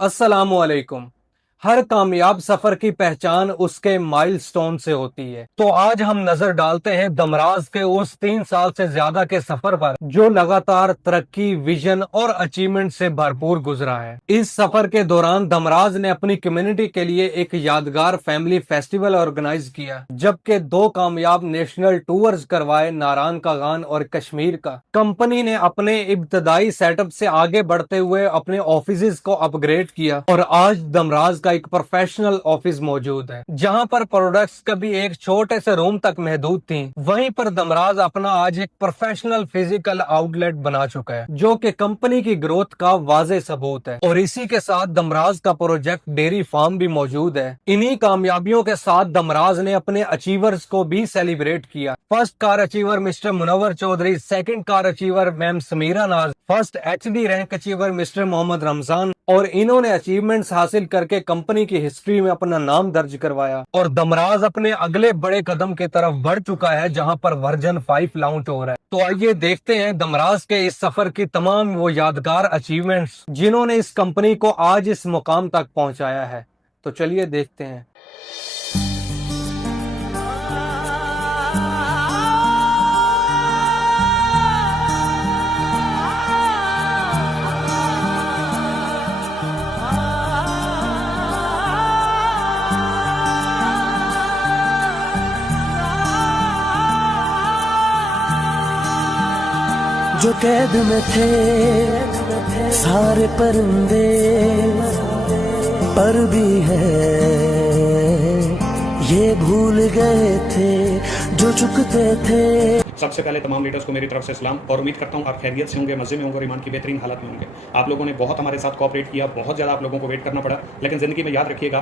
अस्सलामुअलैकुम। हर कामयाब सफर की पहचान उसके माइलस्टोन से होती है। तो आज हम नजर डालते हैं दमराज के उस 3 साल से ज्यादा के सफर पर जो लगातार तरक्की, विजन और अचीवमेंट से भरपूर गुजरा है। इस सफर के दौरान दमराज ने अपनी कम्युनिटी के लिए एक यादगार फैमिली फेस्टिवल ऑर्गेनाइज किया, जबकि 2 कामयाब नेशनल टूर्स करवाए, नारायण का गान और कश्मीर का। कंपनी ने अपने इब्तदाई सेटअप से आगे बढ़ते हुए अपने ऑफिस को अपग्रेड किया और आज दमराज का एक प्रोफेशनल ऑफिस मौजूद है, जहां पर प्रोडक्ट्स कभी एक छोटे से रूम तक महदूद थी, वहीं पर दमराज अपना आज एक प्रोफेशनल फिजिकल आउटलेट बना चुका है, जो कि कंपनी की ग्रोथ का वाज़े सबूत है। और इसी के साथ दमराज का प्रोजेक्ट डेयरी फार्म भी मौजूद है। इन्हीं कामयाबियों के साथ दमराज ने अपने अचीवर्स को भी सेलिब्रेट किया। First car achiever mister Munawwar Chaudhary, second car achiever ma'am Sameera Naaz, first HD rank achiever mister Mohammad Ramzan, और इन्होंने अचीवमेंट्स हासिल करके कंपनी की हिस्ट्री में अपना नाम दर्ज करवाया। और दमराज अपने अगले बड़े कदम की तरफ बढ़ चुका है, जहां पर वर्जन 5 लॉन्च हो रहा है। तो आइए देखते हैं दमराज के इस सफर की तमाम वो यादगार अचीवमेंट्स जिन्होंने इस कंपनी को आज इस मुकाम तक पहुंचाया है। तो चलिए देखते हैं। जो कैद में थे सारे परिंदे, पर भी है ये भूल गए थे जो चुकते थे। सबसे पहले तमाम लीडर्स को मेरी तरफ से सलाम और उम्मीद करता हूँ आप खैरियत से होंगे, मजे में होंगे और ईमान की बेहतरीन हालत में होंगे। आप लोगों ने बहुत हमारे साथ कोऑपरेट किया, बहुत ज़्यादा आप लोगों को वेट करना पड़ा, लेकिन ज़िंदगी में याद रखिएगा,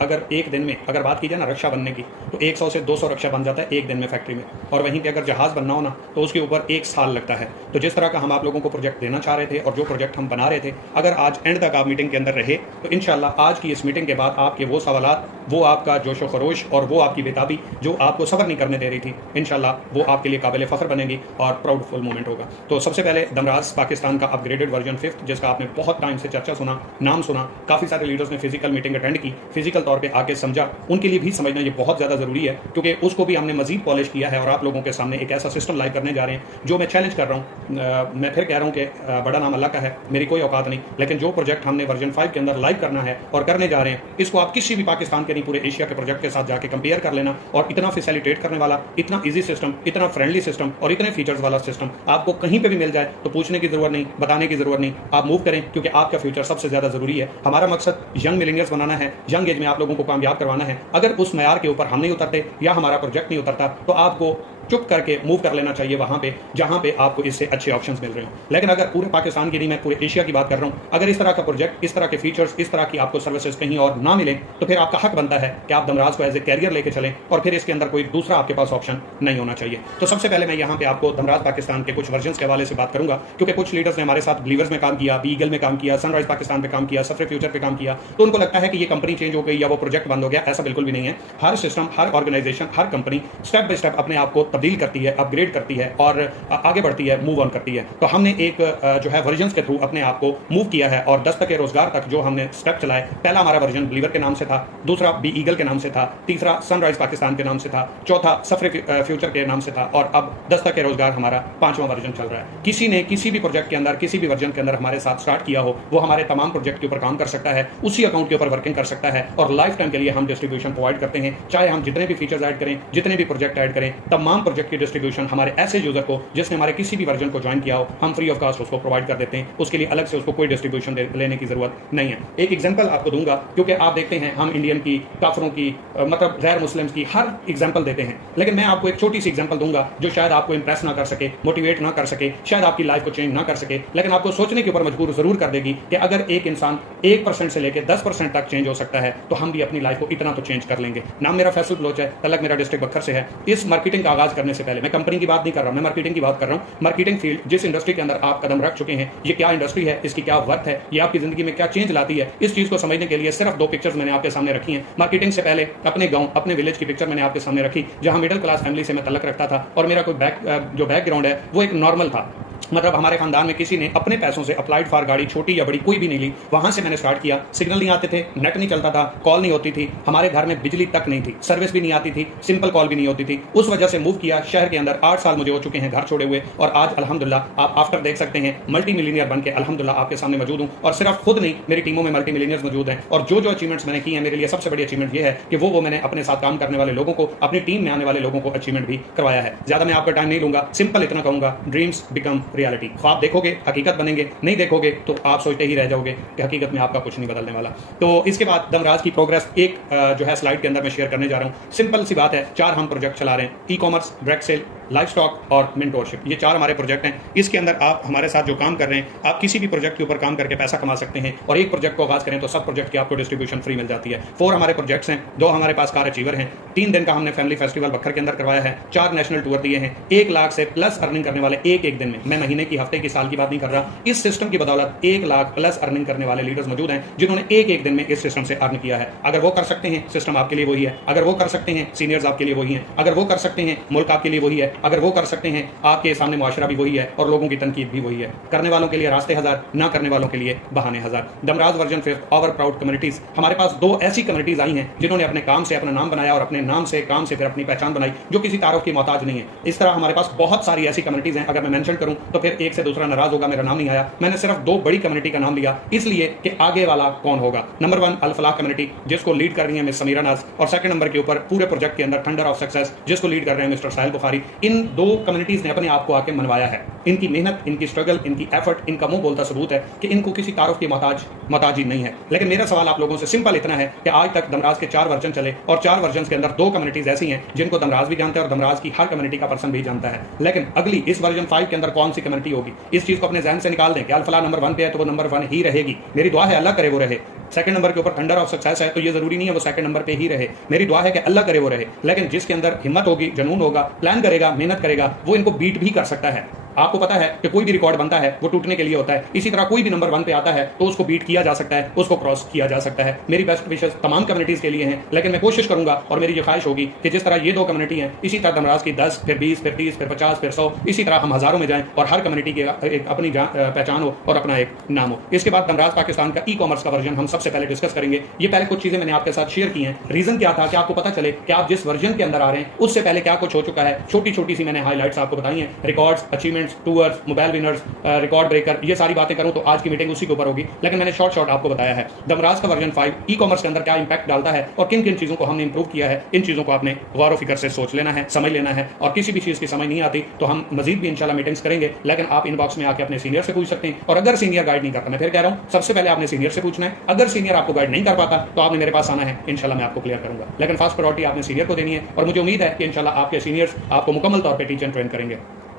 अगर एक दिन में अगर बात की जाए ना रक्षा बनने की, तो 100 से 200 रक्षा बन जाता है एक दिन में फैक्ट्री में। और वहीं पर अगर जहाज़ बनना हो ना तो उसके ऊपर 1 साल लगता है। तो जिस तरह का हम आप लोगों को प्रोजेक्ट देना चाह रहे थे और जो प्रोजेक्ट हम बना रहे थे, अगर आज एंड तक आप मीटिंग के अंदर रहे तो इंशाल्लाह आज की इस मीटिंग के बाद आपके वो सवालात, वो आपका जोशो खरोश और वो आपकी बेताबी जो आपको सफ़र नहीं करने दे रही थी, इंशाल्लाह वो आपके लिए काबिल फ़ख्र बनेगी और प्राउडफुल मोमेंट होगा। तो सबसे पहले दमराज पाकिस्तान का अपग्रेडेड वर्जन 5, जिसका आपने बहुत टाइम से चर्चा सुना, नाम सुना, काफ़ी सारे लीडर्स ने फिजिकल मीटिंग अटेंड की, फिजिकल तौर पे आके समझा, उनके लिए भी समझना ये बहुत ज़्यादा ज़रूरी है, क्योंकि उसको भी हमने मजीद पॉलिश किया है और आप लोगों के सामने एक ऐसा सिस्टम लाइव करने जा रहे हैं जो मैं चैलेंज कर रहा हूँ। मैं फिर कह रहा हूँ कि बड़ा नाम अल्लाह का है, मेरी कोई औकात नहीं, लेकिन जो प्रोजेक्ट हमने वर्जन 5 के अंदर लाइव करना है और करने जा रहे हैं, इसको आप किसी भी पाकिस्तान के नहीं पूरे एशिया के प्रोजेक्ट के साथ जाके कंपेयर कर लेना। और इतना फैसिलिटेट करने वाला, इतना ईजी सिस्टम, इतना फ्रेंडली सिस्टम और इतने फीचर्स वाला सिस्टम आपको कहीं पे भी मिल जाए तो पूछने की जरूरत नहीं, बताने की जरूरत नहीं, आप मूव करें, क्योंकि आपका फ्यूचर सबसे ज्यादा जरूरी है। हमारा मकसद यंग मिलेनियल्स बनाना है, यंग एज में आप लोगों को कामयाब करवाना है। अगर उस मैयार के ऊपर हम नहीं उतरते या हमारा प्रोजेक्ट नहीं उतरता तो आपको चुप करके मूव कर लेना चाहिए वहां पे जहां पे आपको इससे अच्छे ऑप्शंस मिल रहे हो। लेकिन अगर पूरे पाकिस्तान की नहीं, मैं पूरे एशिया की बात कर रहा हूं, अगर इस तरह का प्रोजेक्ट, इस तरह के फीचर्स, इस तरह की आपको सर्विसेज कहीं और ना मिले तो फिर आपका हक बनता है कि आप दमराज को एज ए कैरियर लेके चलें और फिर इसके अंदर कोई दूसरा आपके पास ऑप्शन नहीं होना चाहिए। तो सबसे पहले मैं यहाँ पे आपको दमराज पाकिस्तान के कुछ वर्जन के हवाले से बात करूंगा, क्योंकि कुछ लीडर्स ने हमारे साथ बिलीवर्स में काम किया, बीगल में काम किया, सनराइज पाकिस्तान पे काम किया, सफरे फ्यूचर पे काम किया, तो उनको लगता है कि ये कंपनी चेंज हो गई या वो प्रोजेक्ट बंद हो गया। ऐसा बिल्कुल भी नहीं है। हर सिस्टम, हर ऑर्गेनाइजेशन, हर कंपनी स्टेप बाय स्टेप अपने आप को तब्दील करती है, अपग्रेड करती है और आगे बढ़ती है, मूव ऑन करती है। तो हमने एक जो है वर्जन के थ्रू अपने आप को मूव किया है और 10 तक के रोजगार तक जो हमने स्टेप चलाए, पहला हमारा वर्जन बिलीवर के नाम से था, दूसरा बी ईगल के नाम से था, तीसरा सनराइज पाकिस्तान के नाम से था, चौथा सफरे फ्यूचर के नाम से था और अब 10 तक के रोजगार हमारा 5वां वर्जन चल रहा है। किसी ने किसी भी प्रोजेक्ट के अंदर, किसी भी वर्जन के अंदर हमारे साथ स्टार्ट किया हो, वो हमारे तमाम प्रोजेक्ट के ऊपर काम कर सकता है, उसी अकाउंट के ऊपर वर्किंग कर सकता है और लाइफ टाइम के लिए हम डिस्ट्रीब्यूशन प्रोवाइड करते हैं। चाहे हम जितने भी फीचर्स ऐड करें, जितने भी प्रोजेक्ट ऐड करें, तमाम प्रोजेक्ट की डिस्ट्रीब्यूशन हमारे ऐसे यूजर को जिसने हमारे किसी भी वर्जन को ज्वाइन किया हो, हम फ्री ऑफ कास्ट उसको प्रोवाइड कर देते हैं। उसके लिए अलग से उसको कोई डिस्ट्रीब्यूशन लेने की जरूरत नहीं है। एक एग्जांपल आपको दूंगा, क्योंकि आप देखते हैं हम इंडियन की, काफरों की, मतलब गैर मुस्लिम्स की हर एग्जांपल देते हैं, लेकिन मैं आपको एक छोटी सी एग्जांपल दूंगा जो शायद आपको इंप्रेस ना कर सके, मोटिवेट ना कर सके, शायद आपकी लाइफ को चेंज ना कर सके, लेकिन आपको सोचने के ऊपर मजबूर जरूर कर देगी कि अगर एक इंसान 1% से लेकर 10% तक चेंज हो सकता है तो हम भी अपनी लाइफ को इतना तो चेंज कर लेंगे। नाम मेरा फैसल बलोच है, तलक मेरा डिस्ट्रिक्ट बखर से है। इस मार्केटिंग का आगाज करने से पहले, मैं कंपनी की बात नहीं कर रहा हूं, मैं मार्केटिंग की बात कर रहा हूं। मार्केटिंग फील्ड, जिस इंडस्ट्री के अंदर आप कदम रख चुके हैं, ये क्या इंडस्ट्री है, इसकी क्या वर्थ है, ये आपकी जिंदगी में क्या चेंज लाती है, इस चीज को समझने के लिए सिर्फ 2 पिक्चर्स मैंने आपके सामने रखी हैं। मार्केटिंग से पहले अपने गांव, अपने विलेज की पिक्चर मैंने आपके सामने रखी, जहां मिडिल क्लास फैमिली से मैं तल्लक रखता था और मेरा कोई बैकग्राउंड है वो एक नॉर्मल था। मतलब हमारे खानदान में किसी ने अपने पैसों से अप्लाइड फॉर गाड़ी छोटी या बड़ी कोई भी नहीं ली, वहां से मैंने स्टार्ट किया। सिग्नल नहीं आते थे, नेट नहीं चलता था, कॉल नहीं होती थी, हमारे घर में बिजली तक नहीं थी, सर्विस भी नहीं आती थी, सिंपल कॉल भी नहीं होती थी। उस वजह से मूव किया शहर के अंदर। 8 साल मुझे हो चुके हैं घर छोड़े हुए, और आज अल्हम्दुलिल्लाह आप आफ्टर देख सकते हैं मल्टी मिलीनियर बन के अल्हम्दुलिल्लाह आपके सामने मौजूद हूं। और सिर्फ खुद नहीं, मेरी टीमों में मल्टी मिलीनियर्स मौजूद हैं। और जो अचीवमेंट्स मैंने की हैं, मेरे लिए सबसे बड़ी अचीवमेंट ये है कि वो मैंने अपने साथ काम करने वाले लोगों को, अपनी टीम में आने वाले लोगों को अचीवमेंट भी करवाया है। ज्यादा मैं आपका टाइम नहीं लूंगा, सिंपल इतना कहूंगा, ड्रीम्स बिकम रियलिटी। ख्वाब देखोगे हकीकत बनेंगे, नहीं देखोगे तो आप सोचते ही रह जाओगे कि हकीकत में आपका कुछ नहीं बदलने वाला। तो इसके बाद दमराज की प्रोग्रेस एक जो है स्लाइड के अंदर मैं शेयर करने जा रहा हूं। सिंपल सी बात है, 4 हम प्रोजेक्ट चला रहे हैं, e commerce, direct sale, life stock और मेंटोरशिप। ये 4 हमारे प्रोजेक्ट हैं। इसके अंदर आप हमारे साथ जो काम कर रहे हैं, आप किसी भी प्रोजेक्ट के ऊपर काम करके पैसा कमा सकते हैं। और एक प्रोजेक्ट को आगाज करें तो सब प्रोजेक्ट की आपको डिस्ट्रीब्यूशन फ्री मिल जाती है। 4 हमारे प्रोजेक्ट्स हैं, 2 हमारे पास कार अचीवर हैं, 3 दिन का हमने फैमिली फेस्टिवल बखर के अंदर करवाया है, 4 नेशनल टूर दिए हैं, 1 लाख से प्लस अर्निंग करने वाले एक दिन में, मैं महीने की, हफ्ते की, साल की बात नहीं कर रहा, इस सिस्टम की बदौलत 1 लाख प्लस अर्निंग करने वाले लीडर्स मौजूद हैं जिन्होंने एक दिन में इस सिस्टम से अर्न किया है। अगर वो कर सकते हैं, सिस्टम आपके लिए वही है। अगर वो कर सकते हैं, सीनियर्स आपके लिए वही हैं। अगर वो कर सकते हैं, मुल्क आपके लिए वही है। अगर वो कर सकते हैं, आपके सामने मुआशरा भी वही है और लोगों की तनकीद भी वही है। करने वालों के लिए रास्ते हजार, ना करने वालों के लिए बहाने हजार। दमराज वर्जन 5 ऑवर प्राउड कम्युनिटीज। हमारे पास 2 ऐसी कम्युनिटीज आई हैं जिन्होंने अपने काम से अपना नाम बनाया और अपने नाम से, काम से फिर अपनी पहचान बनाई, जो किसी तारुफ की मोहताज नहीं है। इस तरह हमारे पास बहुत सारी ऐसी कम्युनिटीज हैं। अगर मैं मेंशन करूं तो फिर एक से दूसरा नाराज होगा, मेरा नाम नहीं आया। मैंने सिर्फ 2 बड़ी कम्युनिटी का नाम लिया, इसलिए कि आगे वाला कौन होगा। नंबर 1 अल फलाह कम्युनिटी, जिसको लीड कर रही है मिस समीरा नाज, और सेकंड नंबर के ऊपर पूरे प्रोजेक्ट के अंदर थंडर ऑफ सक्सेस, जिसको लीड कर रहे हैं मिस्टर साहिल बुखारी। इन 2 कम्युनिटीज ने अपने आप को आके मनवाया है। इनकी मेहनत, इनकी स्ट्रगल, इनकी एफर्ट, इनका मुंह बोलता सबूत है कि इनको किसी तारुफ की मोहताजी नहीं है। लेकिन मेरा सवाल आप लोगों से सिंपल इतना है कि आज तक दमराज के 4 वर्जन चले, और 4 वर्जन के अंदर 2 कम्युनिटीज ऐसी हैं जिनको दमराज भी जानता है और दमराज की हर कम्युनिटी का पर्सन भी जानता है। लेकिन अगली इस वर्जन 5 के अंदर कौन सी कम्युनिटी होगी, इस चीज को अपने जहन से निकाल दें कि अल फलाह नंबर 1 पे है तो वो नंबर 1 ही रहेगी। मेरी दुआ है अल्लाह करे वो रहे। सेकंड नंबर के ऊपर थंडर ऑफ सक्सेस है तो ये जरूरी नहीं है वो सेकंड नंबर पे ही रहे। मेरी दुआ है कि अल्लाह करे वो रहे। लेकिन जिसके अंदर हिम्मत होगी, जुनून होगा, प्लान करेगा, मेहनत करेगा, वो इनको बीट भी कर सकता है। आपको पता है कि कोई भी रिकॉर्ड बनता है वो टूटने के लिए होता है। इसी तरह कोई भी नंबर 1 पे आता है तो उसको बीट किया जा सकता है, उसको क्रॉस किया जा सकता है। मेरी बेस्ट विशेष तमाम कम्युनिटीज के लिए हैं, लेकिन मैं कोशिश करूंगा और मेरी ये ख्वाहिश होगी कि जिस तरह ये 2 कम्युनिटी हैं, इसी तरह दमराज की 10, फिर 20, फिर 30, फिर 50, फिर 100, इसी तरह हम हजारों में जाएं और हर कम्युनिटी की एक अपनी पहचान हो और अपना एक नाम हो। इसके बाद दमराज पाकिस्तान का ई कॉमर्स का वर्जन हम सबसे पहले डिस्कस करेंगे। ये पहले कुछ चीजें मैंने आपके साथ शेयर की हैं। रीजन क्या था कि आपको पता चले कि आप जिस वर्जन के अंदर आ रहे हैं उससे पहले क्या कुछ हो चुका है। छोटी छोटी सी मैंने हाईलाइट्स आपको बताई हैं, records, achievements, tours, mobile winners, record breaker, ये सारी बातें करूं तो आज की मीटिंग उसी के ऊपर होगी, लेकिन मैंने शॉर्ट आपको बताया है दमराज का वर्जन 5 ई कॉमर्स के अंदर क्या इंपैक्ट डालता है और किन किन चीजों को हमने इंप्रूव किया है। इन चीजों को आपने गौर फिक्र से सोच लेना है, समझ लेना है। और किसी भी चीज की समझ नहीं आती तो हम मजीद भी इंशाल्लाह मीटिंग्स करेंगे, लेकिन आप इनबॉक्स में आके अपने सीनियर से पूछ सकते हैं। और अगर सीनियर गाइड नहीं करता, मैं फिर कह रहा हूं सबसे पहले आपने सीनियर से पूछना है। अगर सीनियर आपको गाइड नहीं कर पाता तो आपने मेरे पास आना है, इंशाल्लाह मैं आपको क्लियर करूंगा। लेकिन फर्स्ट प्रायोरिटी आपने सीनियर को देनी है और मुझे उम्मीद है कि इंशाल्लाह आपके सीनियर्स आपको मुकम्मल तौर पर टीच एंड ट्रेन करेंगे।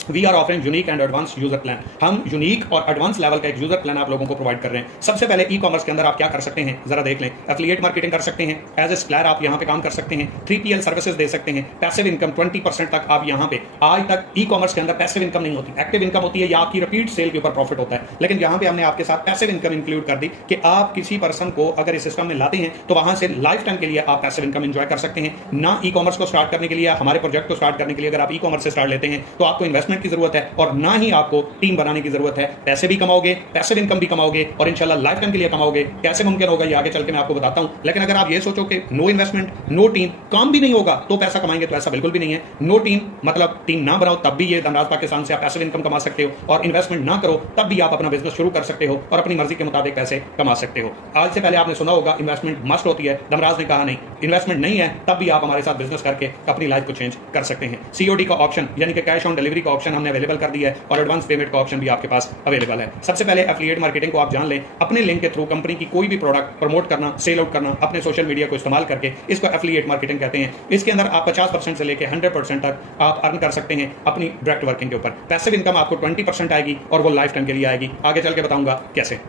We are offering unique and advance user plan. हम यूनिक और एडवांस लेवल का एक यूजर प्लान आप लोगों को प्रोवाइड कर रहे हैं। सबसे पहले ई कॉमर्स के अंदर आप क्या कर सकते हैं जरा देख लें। एफिलिएट मार्केटिंग कर सकते हैं, एज ए सप्लायर आप यहां पे काम कर सकते हैं, 3PL सर्विसेज दे सकते हैं, पैसिव इनकम 20% तक आप यहां पे। आज तक ई कॉमर्स के अंदर पैसिव इनकम नहीं होती, एक्टिव इनकम होती है या आपकी रिपीट सेल के ऊपर प्रॉफिट होता है। लेकिन यहां पे हमने आपके साथ पैसिव इनकम इंक्लूड कर दी कि आप किसी पर्सन को अगर इस सिस्टम में लाते हैं तो वहां से लाइफ टाइम के लिए आप पैसिव इनकम एंजॉय कर सकते हैं। ना ई कॉमर्स को स्टार्ट करने के लिए, हमारे प्रोजेक्ट को स्टार्ट करने के लिए अगर आप ई कॉमर्स से स्टार्ट लेते हैं तो आपको इन्वेस्टमेंट की जरूरत है और ना ही आपको टीम बनाने की जरूरत है। पैसे भी कमाओगे, पैसिव इनकम भी कमाओगे और इंशाल्लाह लाइफ टाइम के लिए कमाओगे। कैसे मुमकिन होगा ये आगे चल के मैं आपको बताता हूं। लेकिन अगर आप ये सोचो कि नो इन्वेस्टमेंट, नो टीम, काम भी नहीं होगा तो पैसा कमाएंगे, तो ऐसा बिल्कुल भी नहीं है। नो टीम मतलब टीम ना बनाओ तब भी ये दमराज पाकिस्तान से आप पैसिव इनकम कमा सकते हो, और इन्वेस्टमेंट ना करो तब भी आप अपना बिजनेस शुरू कर सकते हो और अपनी मर्जी के मुताबिक पैसे कमा सकते हो। आज से पहले आपने सुना होगा इन्वेस्टमेंट मस्ट होती है, दमराज ने कहा नहीं, इन्वेस्टमेंट नहीं है तब भी आप हमारे साथ बिजनेस करके अपनी लाइफ को चेंज कर सकते हैं। सीओडी का ऑप्शन यानी कि कैश ऑन डिलीवरी का ऑप्शन हमने अवेलेबल कर दिया है और एडवांस पेमेंट का ऑप्शन भी आपके पास अवेलेबल है। सबसे पहले एफिलिएट मार्केटिंग को आप जान लें। अपने लिंक के थ्रू कंपनी की कोई भी प्रोडक्ट प्रमोट करना, सेल आउट करना अपने सोशल मीडिया को इस्तेमाल करके, इसको एफिलिएट मार्केटिंग कहते हैं। इसके अंदर आप 50% से लेकर 100% तक आप अर्न कर सकते हैं अपनी डायरेक्ट वर्किंग के ऊपर। पैसिव इनकम आपको 20% आएगी और वो लाइफ टाइम के लिए आएगी। आगे चल के बताऊंगा कैसे।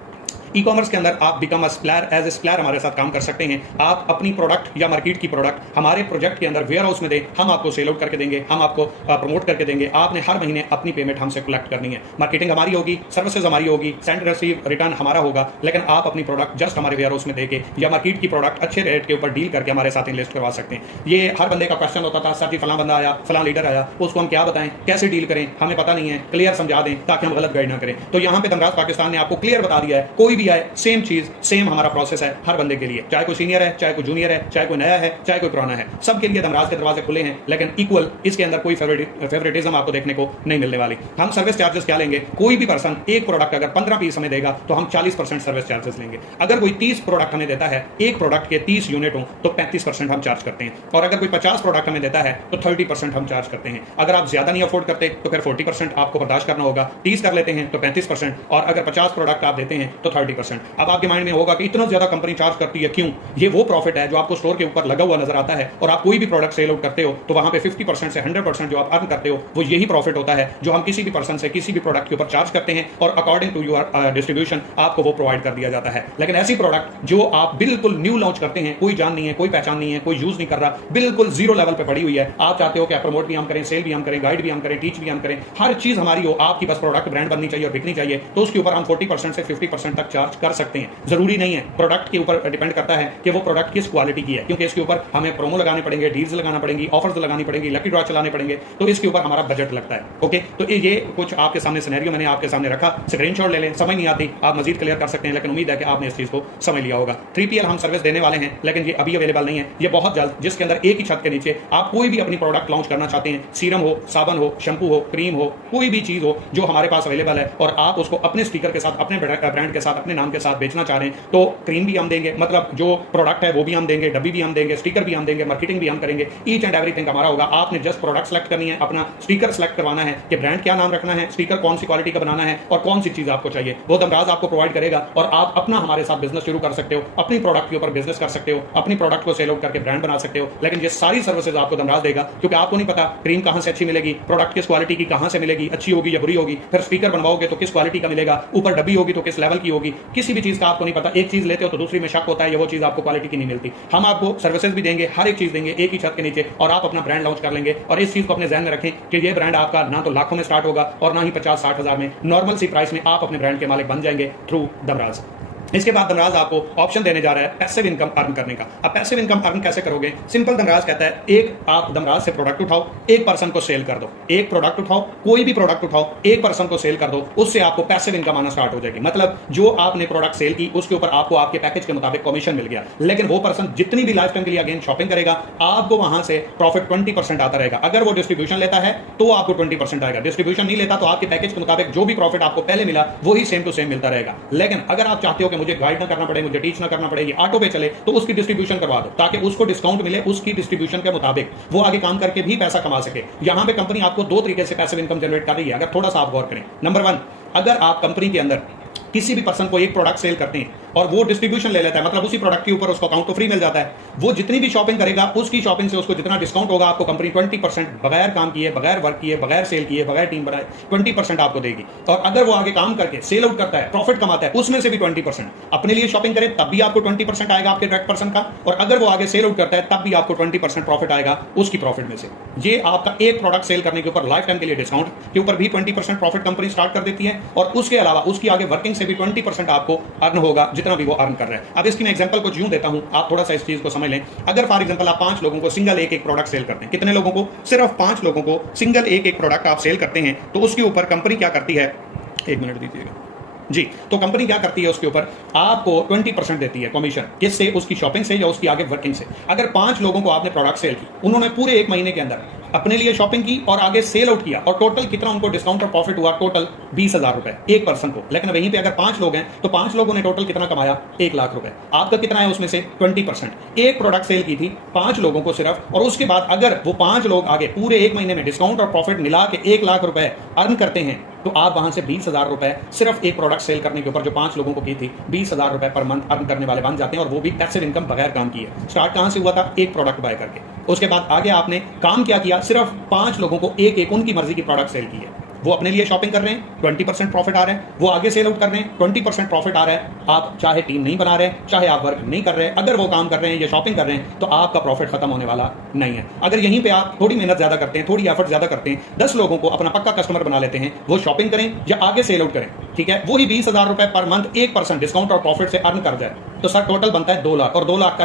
ई कॉमर्स के अंदर आप become a supplier, as a supplier हमारे साथ काम कर सकते हैं। आप अपनी प्रोडक्ट या मार्केट की प्रोडक्ट हमारे प्रोजेक्ट के अंदर वेयर हाउस में दें, हम आपको सेल आउट करके देंगे, हम आपको प्रमोट करके देंगे। आपने हर महीने अपनी पेमेंट हमसे कलेक्ट करनी है। मार्केटिंग हमारी होगी, सर्विसेज हमारी होगी, सेंड रिसीव रिटर्न हमारा होगा, लेकिन आप अपनी प्रोडक्ट जस्ट हमारे वेयर हाउस में देके या मार्केट की प्रोडक्ट अच्छे रेट के ऊपर डील करके हमारे साथ इन्वेस्ट करवा सकते हैं। ये हर बंदे का क्वेश्चन होता था, सर जी फलां बंदा आया, फलां लीडर आया, उसको हम क्या बताएं, कैसे डील करें, हमें पता नहीं है, क्लियर समझा दें ताकि हम गलत गाइड ना करें। तो यहाँ पे दमराज पाकिस्तान ने आपको क्लियर बता दिया है, कोई भी आए सेम चीज, सेम हमारा प्रोसेस है हर बंदे के लिए, चाहे कोई सीनियर है, चाहे कोई जूनियर है, चाहे कोई नया है, चाहे कोई पुराना है, सबके लिए दमराज के दरवाजे खुले हैं, लेकिन इक्वल, इसके अंदर कोई फेवरेटिज्म आपको देखने को नहीं मिलने वाली। हम सर्विस चार्जेस क्या लेंगे, कोई भी पर्सन एक प्रोडक्ट अगर 15 पीस हमें देगा तो हम 40% सर्विस चार्जेस लेंगे। अगर कोई 30 प्रोडक्ट हमें देता है, एक प्रोडक्ट के 30 यूनिट हो तो 35% हम चार्ज करते हैं, और अगर कोई 50 प्रोडक्ट हमें देता है तो 30% हम चार्ज करते हैं। अगर आप ज्यादा नहीं अफोर्ड करते तो फिर 40% आपको बर्दाश्त करना होगा, 30 कर लेते हैं तो 35%, और अगर 50 प्रोडक्ट आप देते हैं तो 30%। अब आपके माइंड में होगा कि इतना ज्यादा कंपनी चार्ज करती है क्यों? ये वो प्रॉफिट है जो आपको स्टोर के ऊपर लगा हुआ नजर आता है, और आप कोई भी प्रोडक्ट सेल आउट करते हो तो वहां पे 50% से 100% जो आप अर्न करते हो वो यही प्रॉफिट होता है जो हम किसी भी पर्सन से किसी भी प्रोडक्ट के ऊपर चार्ज करते हैं, और अकॉर्डिंग टू योर डिस्ट्रीब्यूशन आपको वो प्रोवाइड कर दिया जाता है। लेकिन ऐसी प्रोडक्ट जो आप बिल्कुल न्यू लॉन्च करते हैं, कोई जान नहीं है, कोई पहचान नहीं है, कोई यूज नहीं कर रहा, बिल्कुल जीरो लेवल पे पड़ी हुई है, आप चाहते हो कि प्रमोट भी हम करें, सेल भी हम करें, गाइड भी हम करें, टीच भी हम करें, हर चीज हमारी हो, आपकी बस प्रोडक्ट ब्रांड बननी चाहिए और बिकनी चाहिए, तो उसके ऊपर हम 40% से 50% तक चार्ज कर सकते हैं। जरूरी नहीं है, प्रोडक्ट के ऊपर डिपेंड करता है कि वो प्रोडक्ट किस क्वालिटी की है, क्योंकि इसके ऊपर हमें प्रोमो लगाने पड़ेंगे, डील्स लगाना पड़ेंगी, ऑफर्स लगानी पड़ेंगी, लकी ड्रॉ चलाने पड़ेंगे, तो इसके ऊपर हमारा बजट लगता है। ओके, तो ये कुछ आपके सामने सिनेरियो मैंने आपके सामने रखा, स्क्रीनशॉट ले लें, समझ नहीं आती आप मजीद क्लियर कर सकते हैं, लेकिन उम्मीद है कि आपने इस चीज को समझ लिया होगा। 3PL हम सर्विस देने वाले हैं, लेकिन ये अभी अवेलेबल नहीं है, ये बहुत जल्द, जिसके अंदर एक ही छत के नीचे आप कोई भी अपनी प्रोडक्ट लॉन्च करना चाहते हैं, सीरम हो, साबन हो, शैम्पू हो, क्रीम हो, कोई भी चीज हो जो हमारे पास अवेलेबल है, और आप उसको अपने स्टिकर के साथ, अपने ब्रांड के साथ, अपने नाम के साथ बेचना चाह रहे हैं, तो क्रीम भी हम देंगे, मतलब जो प्रोडक्ट है वो भी हम देंगे, डब्बी भी हम देंगे, स्टिकर भी हम देंगे, मार्केटिंग भी हम करेंगे, ईच एंड एवरीथिंग हमारा होगा। आपने जस्ट प्रोडक्ट सेलेक्ट करनी है, अपना स्टिकर सेलेक्ट करवाना है कि ब्रांड क्या नाम रखना है, स्टिकर कौन सी क्वालिटी का बनाना है, और कौन सी चीज आपको चाहिए, वो दमराज आपको प्रोवाइड करेगा, और आप अपना हमारे साथ बिजनेस शुरू कर सकते हो, अपनी प्रोडक्ट के ऊपर बिजनेस कर सकते हो, अपनी प्रोडक्ट को सेल आउट करके ब्रांड बना सकते हो। लेकिन ये सारी सर्विसेज आपको दमराज देगा, क्योंकि आपको नहीं पता क्रीम कहां से अच्छी मिलेगी, प्रोडक्ट किस क्वालिटी की कहां से मिलेगी, अच्छी होगी या बुरी होगी, फिर स्टिकर बनवाओगे तो किस क्वालिटी का मिलेगा, ऊपर डब्बी होगी तो किस लेवल की होगी, किसी भी चीज का आपको नहीं पता। एक चीज लेते हो तो दूसरी में शक होता है, ये वो चीज आपको क्वालिटी की नहीं मिलती। हम आपको सर्विसेज भी देंगे, हर एक चीज देंगे एक ही छत के नीचे, और आप अपना ब्रांड लॉन्च कर लेंगे। और इस चीज को अपने ध्यान में रखें कि ये ब्रांड आपका ना तो लाखों में स्टार्ट होगा और ना ही 50-60 हजार में, नॉर्मल सी प्राइस में आप अपने ब्रांड के मालिक बन जाएंगे थ्रू दमराज। इसके बाद दमराज आपको ऑप्शन देने जा रहा है पैसिव इनकम अर्न करने का। अब पैसिव इनकम अर्न कैसे करोगे? सिंपल, दमराज कहता है एक आप दमराज से प्रोडक्ट उठाओ, एक पर्सन को सेल कर दो, एक प्रोडक्ट उठाओ, कोई भी प्रोडक्ट उठाओ, एक पर्सन को सेल कर दो, उससे आपको पैसिव इनकम आना स्टार्ट हो जाएगी। मतलब जो आपने प्रोडक्ट सेल की उसके ऊपर आपको आपके पैकेज के मुताबिक कमीशन मिल गया, लेकिन वो पर्सन जितनी भी लाइफ टाइम के लिए अगेन शॉपिंग करेगा, आपको वहां से प्रॉफिट 20% आता रहेगा। अगर वो डिस्ट्रीब्यूशन लेता है तो आपको 20% आएगा, डिस्ट्रीब्यूशन नहीं लेता तो आपके पैकेज के मुताबिक जो भी प्रॉफिट आपको पहले मिला वही सेम टू सेम मिलता रहेगा। लेकिन अगर आप चाहते हो कि मुझे गाइड ना करना पड़े, मुझे टीच ना करना पड़ेगी, ऑटो पे चले, तो उसकी डिस्ट्रीब्यूशन करवा दो ताकि उसको डिस्काउंट मिले, उसकी डिस्ट्रीब्यूशन के मुताबिक वो आगे काम करके भी पैसा कमा सके। यहां पे कंपनी आपको दो तरीके से पैसिव इनकम जनरेट कर रही है, अगर थोड़ा सा आप गौर करें। नंबर 1, अगर आप कंपनी के अंदर किसी भी पर्सन को एक प्रोडक्ट सेल करते हैं और वो डिस्ट्रीब्यूशन ले लेता है, मतलब उसी प्रोडक्ट के ऊपर उसको अकाउंट तो फ्री मिल जाता है, वो जितनी भी शॉपिंग करेगा उसकी शॉपिंग से उसको जितना डिस्काउंट होगा, आपको कंपनी 20% बगैर काम किए, बगैर वर्क किए, बगैर सेल किए, बगैर टीम बनाए 20% आपको देगी। और अगर वो आगे काम करके सेल आउट करता है, प्रॉफिट कमाता है, उसमें से भी 20% अपने लिए शॉपिंग करे तब भी आपको 20% आएगा आपके डायरेक्ट पर्सन का, और अगर वो आगे सेल आउट करता है तब भी आपको 20% प्रॉफिट आएगा उसकी प्रॉफिट में से। ये आपका एक प्रोडक्ट सेल करने के ऊपर लाइफ टाइम के लिए डिस्काउंट के ऊपर भी 20% प्रॉफिट कंपनी स्टार्ट कर देती है, और उसके अलावा उसकी आगे वर्किंग से भी 20% आपको अर्न होगा जितना भी वो अर्न कर रहा है। अब इसकी मैं एग्जांपल कुछ यूं देता हूं, आप थोड़ा सा इस चीज को समझ लें। अगर फॉर एग्जांपल आप 5 लोगों को सिंगल एक प्रोडक्ट सेल करते हैं, कितने लोगों को? सिर्फ 5 लोगों को सिंगल एक प्रोडक्ट आप सेल करते हैं, तो उसके ऊपर कंपनी क्या करती है, 1 मिनट दीजिएगा जी, तो कंपनी क्या करती है उसके ऊपर आपको 20% देती है कमीशन, किससे? उसकी शॉपिंग से या उसकी आगे वर्किंग से। अगर 5 लोगों को आपने प्रोडक्ट सेल की, उन्होंने पूरे 1 महीने के अंदर अपने लिए शॉपिंग की और आगे सेल आउट किया, और टोटल कितना उनको डिस्काउंट और प्रॉफिट हुआ? टोटल 20,000 रुपए एक पर्सन को। लेकिन वहीं पे अगर 5 लोग हैं तो 5 लोगों ने टोटल कितना कमाया? 1 लाख रुपए। आपका कितना है उसमें से? 20%। एक प्रोडक्ट सेल की थी 5 लोगों को सिर्फ, और उसके बाद अगर वो 5 लोग आगे पूरे 1 महीने में डिस्काउंट और प्रॉफिट मिला के 1 लाख रुपए अर्न करते हैं, तो आप वहां से 20,000 रुपए सिर्फ एक प्रोडक्ट सेल करने के ऊपर जो 5 लोगों को की थी, 20,000 रुपए पर मंथ अर्न करने वाले बन जाते हैं, और वो भी पैसिव इनकम बगैर काम किए। स्टार्ट कहां से हुआ था? एक प्रोडक्ट बाय करके। उसके बाद आगे आपने काम क्या किया? सिर्फ 5 लोगों को एक उनकी मर्जी की प्रोडक्ट सेल की है। वो अपने लिए शॉपिंग कर रहे हैं, 20% प्रॉफिट आ रहा है, वो आगे सेल आउट कर रहे हैं, 20% प्रॉफिट आ रहा है। आप चाहे टीम नहीं बना रहे, चाहे आप वर्क नहीं कर रहे, अगर वो काम कर रहे हैं या शॉपिंग कर रहे हैं, तो आपका प्रॉफिट खत्म होने वाला नहीं है। अगर यहीं पे आप थोड़ी मेहनत ज्यादा करते हैं, थोड़ी एफर्ट ज्यादा करते हैं, 10 लोगों को अपना पक्का कस्टमर बना लेते हैं, वो शॉपिंग करें या आगे सेल आउट करें, ठीक है, वही 20,000 रुपए पर मंथ 1% डिस्काउंट और प्रॉफिट से अर्न कर जाए, तो सर टोटल बनता है 2 लाख, और 2 लाख का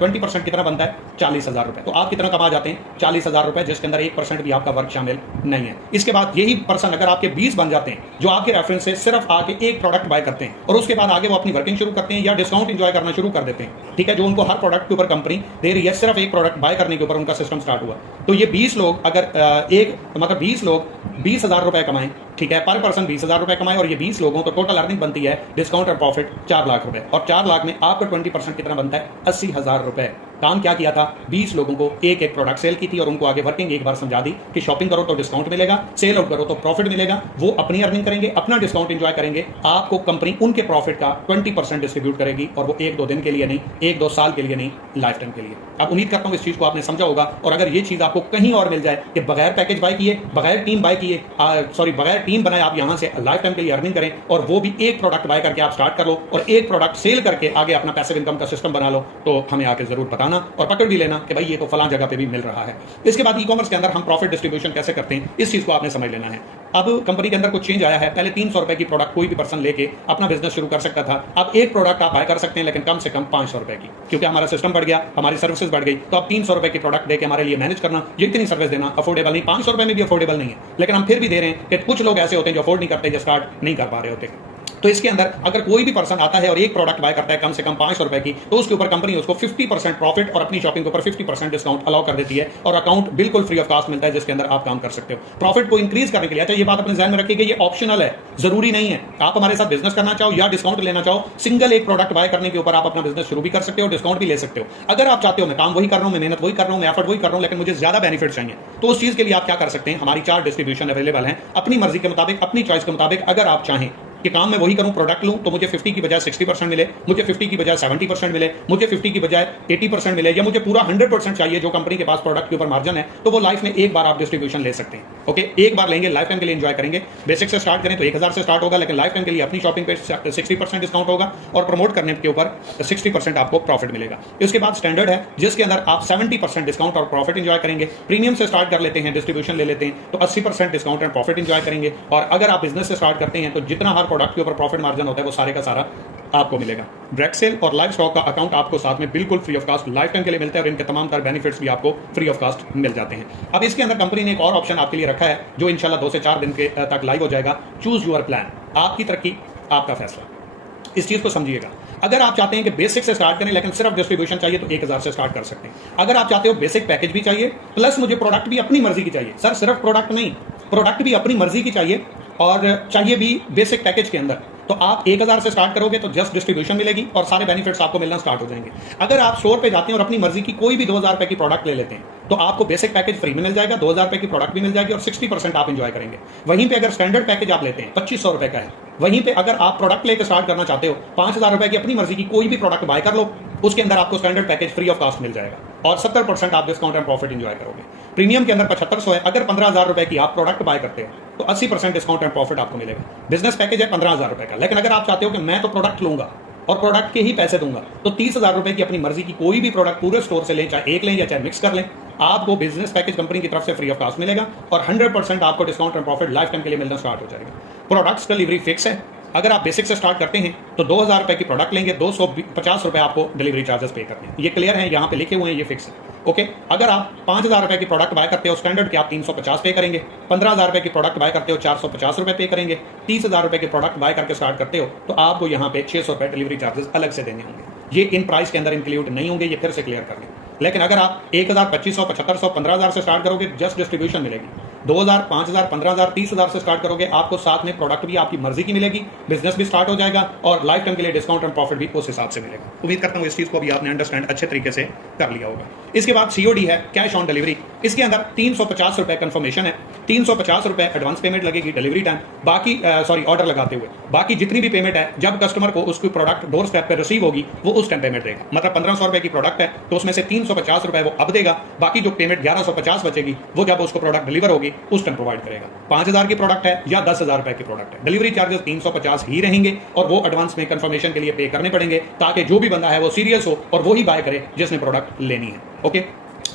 20% कितना बनता है? 40,000 रुपए। तो आप कितना कमा जाते हैं? 40,000 रुपए, जिसके अंदर 1% भी आपका वर्क शामिल नहीं है। इसके बाद यही पर्सन अगर आपके 20 बन जाते हैं जो आपके रेफरेंस से सिर्फ आके एक प्रोडक्ट बाय करते हैं और उसके बाद आगे वो अपनी वर्किंग शुरू करते हैं या डिस्काउंट एंजॉय करना शुरू कर देते हैं, ठीक है, जो उनको हर प्रोडक्ट के ऊपर कंपनी दे रही है, सिर्फ एक प्रोडक्ट बाय करने के ऊपर उनका सिस्टम स्टार्ट हुआ, तो ये 20 लोग अगर 20 लोग 20,000 रुपए कमाएं, ठीक है, पर पर्सन 20,000 रुपए कमाए और ये 20 लोगों, तो टोटल अर्निंग बनती है डिस्काउंट और प्रॉफिट 4 लाख रुपए, और 4 लाख में आपका 20% कितना बनता है? 80,000 रुपए। काम क्या किया था? 20 लोगों को एक एक प्रोडक्ट सेल की थी और उनको आगे वर्किंग एक बार समझा दी कि शॉपिंग करो तो डिस्काउंट मिलेगा, सेल आउट करो तो प्रॉफिट मिलेगा। वो अपनी अर्निंग करेंगे, अपना डिस्काउंट एंजॉय करेंगे, आपको कंपनी उनके प्रॉफिट का 20% डिस्ट्रीब्यूट करेगी, और वो 1-2 दिन के लिए नहीं, 1-2 साल के लिए नहीं, लाइफ टाइम के लिए। अब उम्मीद करता हूं इस चीज को आपने समझा होगा, और अगर ये चीज आपको कहीं और मिल जाए कि बगैर पैकेज बाय किए, बगैर टीम बाय किए, बगैर टीम बनाए आप यहां से लाइफ टाइम के लिए अर्निंग करें, और वो भी एक प्रोडक्ट बाय करके आप स्टार्ट कर लो और एक प्रोडक्ट सेल करके आगे अपना पैसिव इनकम का सिस्टम बना लो, तो हमें आके जरूर बताना और पकड़ भी लेना कि भाई ये तो फलां जगह पे भी मिल रहा है। इसके बाद ई-कॉमर्स के अंदर हम प्रॉफिट डिस्ट्रीब्यूशन कैसे करते हैं, इस चीज को आपने समझ लेना है। अब कंपनी के अंदर कुछ चेंज आया है। पहले 300 रुपए की प्रोडक्ट कोई भी पर्सन लेके अपना बिजनेस शुरू कर सकता था। अब एक प्रोडक्ट आप बाय कर सकते हैं, लेकिन कम से कम 500 रुपए की, क्योंकि हमारा सिस्टम बढ़ गया, हमारी सर्विसेज बढ़ गई, तो अब 300 रुपए की प्रोडक्ट देके हमारे लिए मैनेज करना, ये इतनी सर्विस देना अफोर्डेबल नहीं, 500 रुपए में भी अफोर्डेबल नहीं है, लेकिन हम फिर भी दे रहे हैं कि कुछ लोग ऐसे होते हैं जो अफोर्ड नहीं करते, जो स्टार्ट नहीं कर पा रहे होते। तो इसके अंदर अगर कोई भी पर्सन आता है और एक प्रोडक्ट बाय करता है कम से कम 500 रुपए की, तो उसके ऊपर कंपनी उसको 50% प्रॉफिट और अपनी शॉपिंग के ऊपर 50% डिस्काउंट अलाउ कर देती है, और अकाउंट बिल्कुल फ्री ऑफ कॉस्ट मिलता है, जिसके अंदर आप काम कर सकते हो। प्रॉफिट को इंक्रीज करने के लिए, अच्छा ये बात अपने ध्यान में रखिए कि ये ऑप्शनल है, जरूरी नहीं है। आप हमारे साथ बिजनेस करना चाहो या डिस्काउंट लेना चाहो, सिंगल एक प्रोडक्ट बाय करने के ऊपर आप अपना बिजनेस शुरू भी कर सकते हो, डिस्काउंट भी ले सकते हो। अगर आप चाहते हो मैं काम वही कर रहा हूं, मैं मेहनत वही कर रहा हूं, मैं एफर्ट वही कर रहा हूं, लेकिन मुझे ज्यादा बेनिफिट चाहिए, तो उस चीज के लिए आप क्या कर सकते हैं? हमारी 4 डिस्ट्रीब्यूशन अवेलेबल है, अपनी मर्जी के मुताबिक, अपनी चॉइस के मुताबिक। अगर आप चाहें कि काम मैं वही करूं, प्रोडक्ट लूं, तो मुझे 50 की बजाय 60% मिले, मुझे 50 की बजाय 70% मिले, मुझे 50 की बजाय 80% मिले, या मुझे पूरा 100% चाहिए जो कंपनी के पास प्रोडक्ट के ऊपर मार्जिन है, तो वो लाइफ में एक बार आप डिस्ट्रीब्यूशन ले सकते हैं। ओके, एक बार लेंगे, लाइफ टाइम के लिए एंजॉय करेंगे। बेसिक से स्टार्ट करें तो 1000 से स्टार्ट होगा, लेकिन लाइफ टाइम के लिए अपनी शॉपिंग पे 60% डिस्काउंट होगा, और प्रमोट करने के ऊपर 60% आपको प्रॉफिट मिलेगा। इसके बाद स्टैंडर्ड है, जिसके अंदर आप 70% डिस्काउंट और प्रॉफिट एंजॉय करेंगे। प्रीमियम से स्टार्ट कर लेते हैं, डिस्ट्रीब्यूशन ले लेते हैं, तो 80% डिस्काउंट एंड प्रॉफिट एंजॉय करेंगे। और अगर आप बिजनेस से स्टार्ट करते हैं, तो जितना हर प्रोडक्ट के ऊपर प्रॉफिट मार्जिन होता है, वो सारे का सारा आपको मिलेगा। डायरेक्ट सेल और लाइव स्टॉक का अकाउंट आपको साथ में बिल्कुल free of cost life time के लिए मिलता है, और इनके तमाम तरह बेनिफिट्स भी आपको फ्री ऑफ कॉस्ट मिल जाते हैं। अब इसके अंदर कंपनी ने एक और ऑप्शन आपके लिए रखा है, जो इंशाल्लाह 2 से 4 दिन के तक लाइव हो जाएगा। चूज योर प्लान, आपकी तरक्की आपका फैसला। इस चीज को समझिएगा। अगर आप चाहते हैं कि बेसिक से स्टार्ट करें लेकिन सिर्फ डिस्ट्रीब्यूशन चाहिए, तो 1000 से स्टार्ट कर सकते हैं। अगर आप चाहते हो बेसिक पैकेज भी चाहिए प्लस मुझे प्रोडक्ट भी अपनी मर्जी की चाहिए, सर सिर्फ प्रोडक्ट नहीं, प्रोडक्ट भी अपनी मर्जी की चाहिए और चाहिए भी बेसिक पैकेज के अंदर, तो आप 1000 से स्टार्ट करोगे तो जस्ट डिस्ट्रीब्यूशन मिलेगी और सारे बेनिफिट्स आपको मिलना स्टार्ट हो जाएंगे। अगर आप स्टोर पे जाते हैं और अपनी मर्जी की कोई भी 2000 रुपए की प्रोडक्ट ले लेते हैं, तो आपको बेसिक पैकेज फ्री में मिल जाएगा, 2000 रुपए की प्रोडक्ट भी मिल जाएगी और 60% आप एंजॉय करेंगे। वहीं पे अगर स्टैंडर्ड पैकेज आप लेते हैं 2500 रुपए का है, वहीं पे अगर आप प्रोडक्ट लेकर स्टार्ट करना चाहते हो, 5000 रुपए की अपनी मर्जी की कोई भी प्रोडक्ट बाय कर लो, उसके अंदर आपको standard package free of cost मिल जाएगा और 70% आप डिस्काउंट एंड प्रॉफिट एंजॉय करोगे। प्रीमियम के अंदर 7500 है, अगर 15000 रुपए की आप प्रोडक्ट बाय करते हो तो 80% डिस्काउंट एंड प्रॉफिट आपको मिलेगा। बिजनेस पैकेज है 15000 रुपए का, लेकिन अगर आप चाहते हो कि मैं तो प्रोडक्ट लूंगा और प्रोडक्ट के ही पैसे दूंगा, तो 30000 रुपए की अपनी मर्जी की कोई भी प्रोडक्ट पूरे स्टोर से लें, चाहे एक लें या चाहे मिक्स कर लें, आपको बिजनेस पैकेज कंपनी की तरफ से फ्री ऑफ कॉस्ट मिलेगा और 100% आपको discount and profit life time के लिए मिलना स्टार्ट हो जाएगा। प्रोडक्ट्स डिलीवरी फिक्स है। अगर आप बेसिक से स्टार्ट करते हैं तो 2000 रुपए की प्रोडक्ट लेंगे, 250 रुपए आपको डिलीवरी चार्जेस पे करने हैं। ये क्लियर है, यहाँ पे लिखे हुए हैं, ये फिक्स है। ओके, अगर आप 5000 रुपए की प्रोडक्ट बाय करते हो स्टैंडर्ड के, आप 350 पे करेंगे। 15000 रुपए की प्रोडक्ट बाय करते हो 450 रुपए पे करेंगे। 30000 रुपए की प्रोडक्ट बाय करके स्टार्ट करते हो तो आपको यहाँ पे 600 रुपए डिलीवरी चार्जेस अलग से देने होंगे। ये इन प्राइस के अंदर इंक्लूड नहीं होंगे, ये फिर से क्लियर कर लें। लेकिन अगर आप 1000, 2500, 7500, 15000 से स्टार्ट करोगे, जस्ट डिस्ट्रीब्यूशन मिलेगी। 2000, 5000, 15000, 30000 से स्टार्ट करोगे, आपको साथ में प्रोडक्ट भी आपकी मर्जी की मिलेगी, बिजनेस भी स्टार्ट हो जाएगा और लाइफ टाइम के लिए डिस्काउंट एंड प्रॉफिट भी उस हिसाब से मिलेगा। उम्मीद करता हूँ इस चीज को भी आपने अंडरस्टैंड अच्छे तरीके से कर लिया होगा। इसके बाद COD है, कैश ऑन डिलीवरी। इसके अंदर 350 रुपए कंफर्मेशन है, 350 रुपए एडवांस पेमेंट लगेगी डिलीवरी टाइम, बाकी ऑर्डर लगाते हुए बाकी जितनी भी पेमेंट है जब कस्टमर को उसकी प्रोडक्ट डोर स्टेप पे रिसीव होगी वो उस टाइम पेमेंट देगा। मतलब 1500 रुपए की प्रोडक्ट है तो उसमें से 350 रुपए वो अब देगा, बाकी जो पेमेंट 1150 बचेगी वो जब उसको प्रोडक्ट डिलीवर होगी उस टाइम प्रोवाइड करेगा। 5000 की प्रोडक्ट है या 10,000 रुपए की प्रोडक्ट है, डिलीवरी चार्जेस 350 ही रहेंगे और वो एडवांस में कंफर्मेशन के लिए पे करने पड़ेंगे ताकि जो भी बंदा है वो सीरियस हो और वो ही बाय करे जिसने प्रोडक्ट लेनी है। ओके,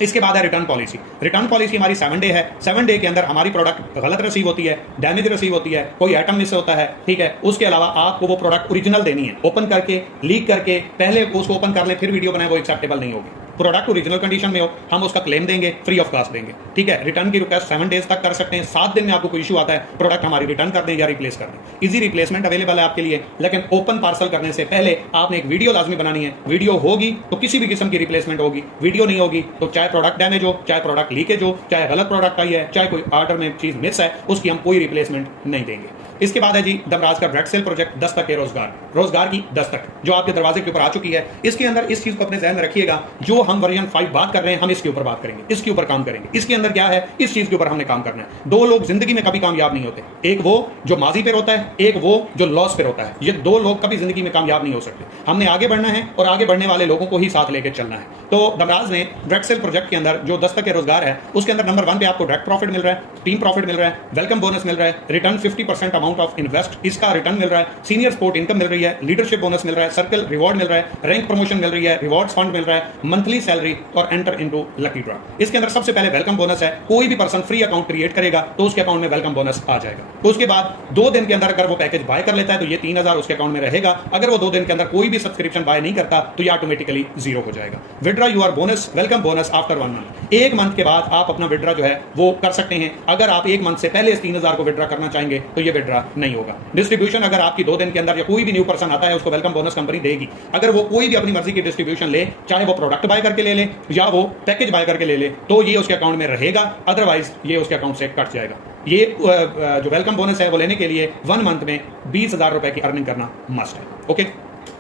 इसके बाद है रिटर्न पॉलिसी। रिटर्न पॉलिसी हमारी 7 डे है। 7 डे के अंदर हमारी प्रोडक्ट गलत रिसीव होती है, डैमेज रिसीव होती है, कोई आइटम मिस होता है, ठीक है, उसके अलावा आपको वो प्रोडक्ट ओरिजिनल देनी है। ओपन करके लीक करके पहले उसको ओपन कर ले फिर वीडियो बनाए वो एक्सेप्टेबल नहीं होगी। प्रोडक्ट ओरिजिनल कंडीशन में हो हम उसका क्लेम देंगे, फ्री ऑफ कॉस्ट देंगे, ठीक है। रिटर्न की रिक्वेस्ट 7 डेज तक कर सकते हैं। 7 दिन में आपको कोई इशू आता है प्रोडक्ट हमारी रिटर्न कर दें या रिप्लेस कर दें। इजी रिप्लेसमेंट अवेलेबल है आपके लिए, लेकिन ओपन पार्सल करने से पहले आपने एक वीडियो लाजमी बनानी है। वीडियो होगी तो किसी भी किस्म की रिप्लेसमेंट होगी, वीडियो नहीं होगी तो चाहे प्रोडक्ट डैमेज हो, चाहे प्रोडक्ट लीकेज हो, चाहे गलत प्रोडक्ट आई है, चाहे कोई ऑर्डर में चीज मिस है, उसकी हम कोई रिप्लेसमेंट नहीं देंगे। इसके बाद है जी दमराज का ब्रेड सेल प्रोजेक्ट 10 तक के रोजगार की 10 तक जो आपके दरवाजे के ऊपर आ चुकी है। इसके अंदर इस चीज को अपने ध्यान में रखिएगा, जो हम वर्जन 5 बात कर रहे हैं हम इसके ऊपर बात करेंगे, इसके ऊपर काम करेंगे। इसके अंदर क्या है, इस चीज के ऊपर हमने काम करना है। 2 लोग जिंदगी में कभी कामयाब नहीं होते, एक वो जो माजी पे होता है, एक वो जो लॉस पे होता है। ये 2 लोग कभी जिंदगी में कामयाब नहीं हो सकते। हमने आगे बढ़ना है और आगे बढ़ने वाले लोगों को ही साथ लेकर चलना है। तो दमराज ने ब्रेड सेल प्रोजेक्ट के अंदर जो 10 तक के रोजगार है उसके अंदर नंबर 1 पे आपको डायरेक्ट प्रॉफिट मिल रहा है, टीम प्रॉफिट मिल रहा है, वेलकम बोनस मिल रहा है, रिटर्न 50% अमाउंट ऑफ इन्वेस्ट इसका रिटर्न मिल रहा है, सीनियर सपोर्ट इनकम मिल रही है, लीडरशिप बोनस मिल रहा है, सर्कल रिवॉर्ड मिल रहा है, रैंक प्रमोशन मिल रही है, रिवॉर्ड्स फंड मिल रहा है, मंथली सैलरी और एंटर इनटू लकी ड्रॉ। इसके अंदर सबसे पहले वेलकम बोनस है। कोई भी पर्सन फ्री अकाउंट क्रिएट करेगा तो उसके अकाउंट में वेलकम बोनस आ जाएगा। उसके बाद 2 दिन के अंदर अगर वो पैकेज बाय कर लेता है तो ये 3000 उसके अकाउंट में रहेगा। अगर वो 2 दिन के अंदर कोई भी सब्सक्रिप्शन बाय नहीं करता तो ये ऑटोमेटिकली 0 हो जाएगा। Withdraw your bonus welcome bonus after 1 month. 1 month के बाद आप अपना विड्रॉ जो है वो कर सकते हैं। अगर आप 1 मंथ से पहले इस 3000 को विड्रॉ करना चाहेंगे तो ये विड्रॉ नहीं होगा। डिस्ट्रीब्यूशन अगर आपकी 2 दिन के अंदर या कोई भी न्यू पर्सन आता है उसको वेलकम बोनस कंपनी देगी। अगर वो कोई भी अपनी मर्जी की डिस्ट्रीब्यूशन ले, चाहे वो प्रोडक्ट बाय करके ले ले या वो पैकेज बाय करके ले ले, तो ये उसके अकाउंट में रहेगा, अदरवाइज ये उसके अकाउंट से कट जाएगा। ये जो वेलकम बोनस है वो लेने के लिए 1 मंथ में 20,000 रुपए की अर्निंग करना मस्ट है। ओके,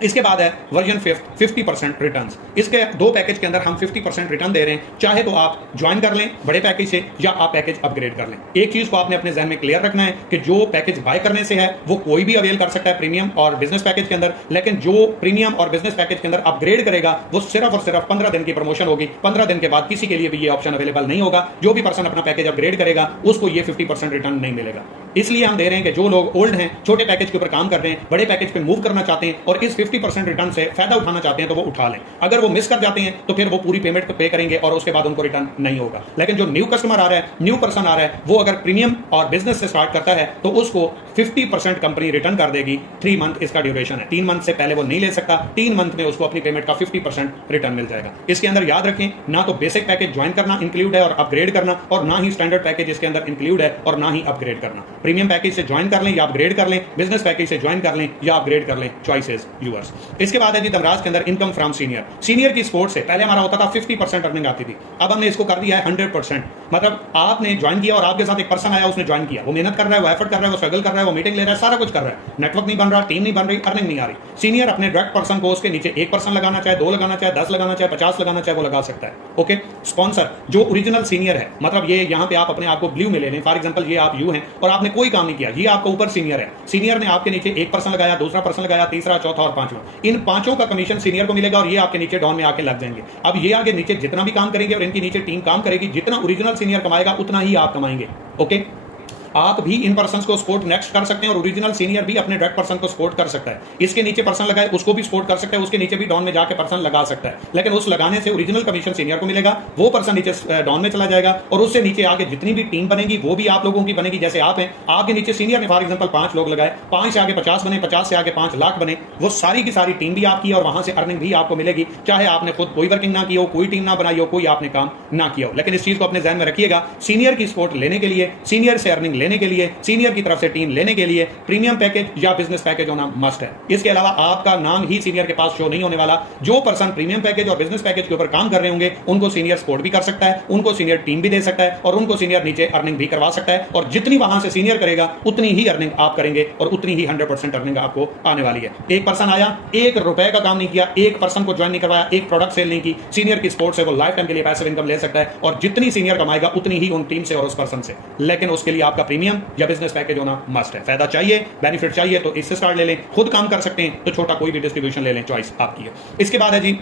इसके बाद है वर्जन 5 50% रिटर्न। इसके 2 पैकेज के अंदर हम 50% रिटर्न दे रहे हैं। चाहे तो आप ज्वाइन कर लें बड़े पैकेज से या आप पैकेज अपग्रेड कर लें। एक चीज को आपने अपने जहन में क्लियर रखना है कि जो पैकेज बाय करने से है वो कोई भी अवेल कर सकता है प्रीमियम और बिजनेस पैकेज के अंदर, लेकिन जो प्रीमियम और बिजनेस पैकेज के अंदर अपग्रेड करेगा वो सिर्फ और सिर्फ 15 दिन की प्रमोशन होगी। 15 दिन के बाद किसी के लिए भी ये ऑप्शन अवेलेबल नहीं होगा। जो भी पर्सन अपना पैकेज अपग्रेड करेगा उसको ये 50% रिटर्न नहीं मिलेगा। इसलिए हम दे रहे हैं कि जो लोग ओल्ड हैं, छोटे पैकेज के ऊपर काम कर रहे हैं, बड़े पैकेज पे मूव करना चाहते हैं और इस 50% रिटर्न से फायदा उठाना चाहते हैं तो वो उठा लें। अगर वो मिस कर जाते हैं तो फिर वो पूरी पेमेंट पे करेंगे और उसके बाद उनको रिटर्न नहीं होगा। लेकिन जो न्यू कस्टमर आ रहा है, न्यू पर्सन आ रहा है, वो अगर प्रीमियम और बिजनेस से स्टार्ट करता है तो उसको 50% कंपनी रिटर्न कर देगी। 3 मंथ इसका ड्यूरेशन है। 3 मंथ से पहले वो नहीं ले सकता। 3 मंथ में उसको अपनी पेमेंट का 50% रिटर्न मिल जाएगा। इसके अंदर याद रखें, ना तो बेसिक पैकेज ज्वाइन करना इंक्लूड है और अपग्रेड करना, और ना ही स्टैंडर्ड पैकेज इसके अंदर इंक्लूड है और ना ही अपग्रेड करना। प्रीमियम पैकेज से ज्वाइन कर लें या अपग्रेड कर लें, बिजनेस पैकेज से ज्वाइन कर लें या अपग्रेड कर लें, चॉइस इज यूअर्स। इसके बाद है जी दमराज के अंदर इनकम फ्रॉम सीनियर की सपोर्ट से पहले हमारा होता था 50% अर्निंग आती थी, अब हमने इसको कर दिया है 100%। मतलब आपने ज्वाइन किया और आपके साथ एक पर्सन आया, उसने ज्वाइन किया, वो मेहनत कर रहा है, वो एफर्ट कर रहा है, वो स्ट्रगल कर रहा है, वो मीटिंग ले रहा है, सारा कुछ कर रहा है, नेटवर्क नहीं बन रहा, टीम नहीं बन रही, अर्निंग नहीं आ रही। सीनियर अपने डायरेक्ट पर्सन को उसके नीचे 1 पर्सन लगाना चाहे, 2 लगाना चाहे, 10 लगाना चाहे, 50 लगाना चाहे, वो लगा सकता है। ओके, स्पॉन्सर जो ओरिजिनल सीनियर है, मतलब ये यहाँ पे आप अपने आप को ब्लू में ले लें। फॉर एग्जांपल ये आप यू हैं और आपने कोई काम नहीं किया, ये आपका ऊपर सीनियर है। सीनियर ने आपके नीचे 1 पर्सन लगाया, दूसरा पर्सन लगाया, तीसरा, चौथा और 5वां। इन 5 का कमीशन सीनियर को मिलेगा और ये आपके नीचे डॉन में आके लग जाएंगे। अब ये आगे नीचे जितना भी काम करेंगे और इनके नीचे टीम काम करेगी, जितना ओरिजिनल सीनियर कमाएगा उतना ही आप कमाएंगे। ओके, आप भी इन पर्सन को सपोर्ट नेक्स्ट कर सकते हैं और ओरिजिनल सीनियर भी अपने डायरेक्ट पर्सन को सपोर्ट कर सकता है। इसके नीचे पर्सन लगाए उसको भी सपोर्ट कर सकता है, उसके नीचे भी डाउन में जाके पर्सन लगा सकता है, लेकिन उस लगाने से ओरिजिनल कमीशन सीनियर को मिलेगा, वो पर्सन नीचे डाउन में चला जाएगा और उससे नीचे आगे जितनी भी टीम बनेगी वो भी आप लोगों की बनेगी। जैसे आप हैं, आपके नीचे सीनियर ने फॉर एग्जांपल 5 लोग लगाए, 5 से आगे 50 बने, 50 से आगे 5 लाख बने, वो सारी की सारी टीम भी आपकी और वहां से अर्निंग भी आपको मिलेगी, चाहे आपने खुद कोई वर्किंग ना की हो, कोई टीम ना बनाई हो, कोई आपने काम ना किया हो। लेकिन इस चीज को अपने ध्यान में रखिएगा, सीनियर की सपोर्ट लेने के लिए, सीनियर से अर्निंग लेने के लिए, सीनियर की तरफ से टीम लेने के लिए प्रीमियम पैकेज या बिजनेस पैकेज होना मस्ट है। इसके अलावा आपका नाम ही सीनियर के पास शो नहीं होने वाला। जो पर्सन प्रीमियम पैकेज और बिजनेस पैकेज के ऊपर काम कर रहे होंगे उनको सीनियर सपोर्ट भी कर सकता है, उनको सीनियर टीम भी दे सकता है और उनको सीनियर नीचे अर्निंग भी करवा सकता है, और जितनी वहां से सीनियर करेगा उतनी ही अर्निंग आप करेंगे और उतनी ही 100% अर्निंग आपको आने वाली है। एक पर्सन आया, 1 रुपए का काम नहीं किया, एक पर्सन को ज्वाइन नहीं करवाया, एक प्रोडक्ट सेल नहीं की, सीनियर की सपोर्ट से वो लाइफ टाइम के लिए पैसिव इनकम ले सकता है और जितनी सीनियर कमाएगा उतनी ही उन टीम से और उस पर्सन से। लेकिन उसके लिए आपका प्रीमियम या बिजनेस पैकेज होना मस्ट है। फायदा चाहिए, बेनिफिट चाहिए तो इससे स्टार्ट ले लें, खुद काम कर सकते हैं तो छोटा कोई भी डिस्ट्रीब्यूशन ले लें, चॉइस आपकी है। इसके बाद है जी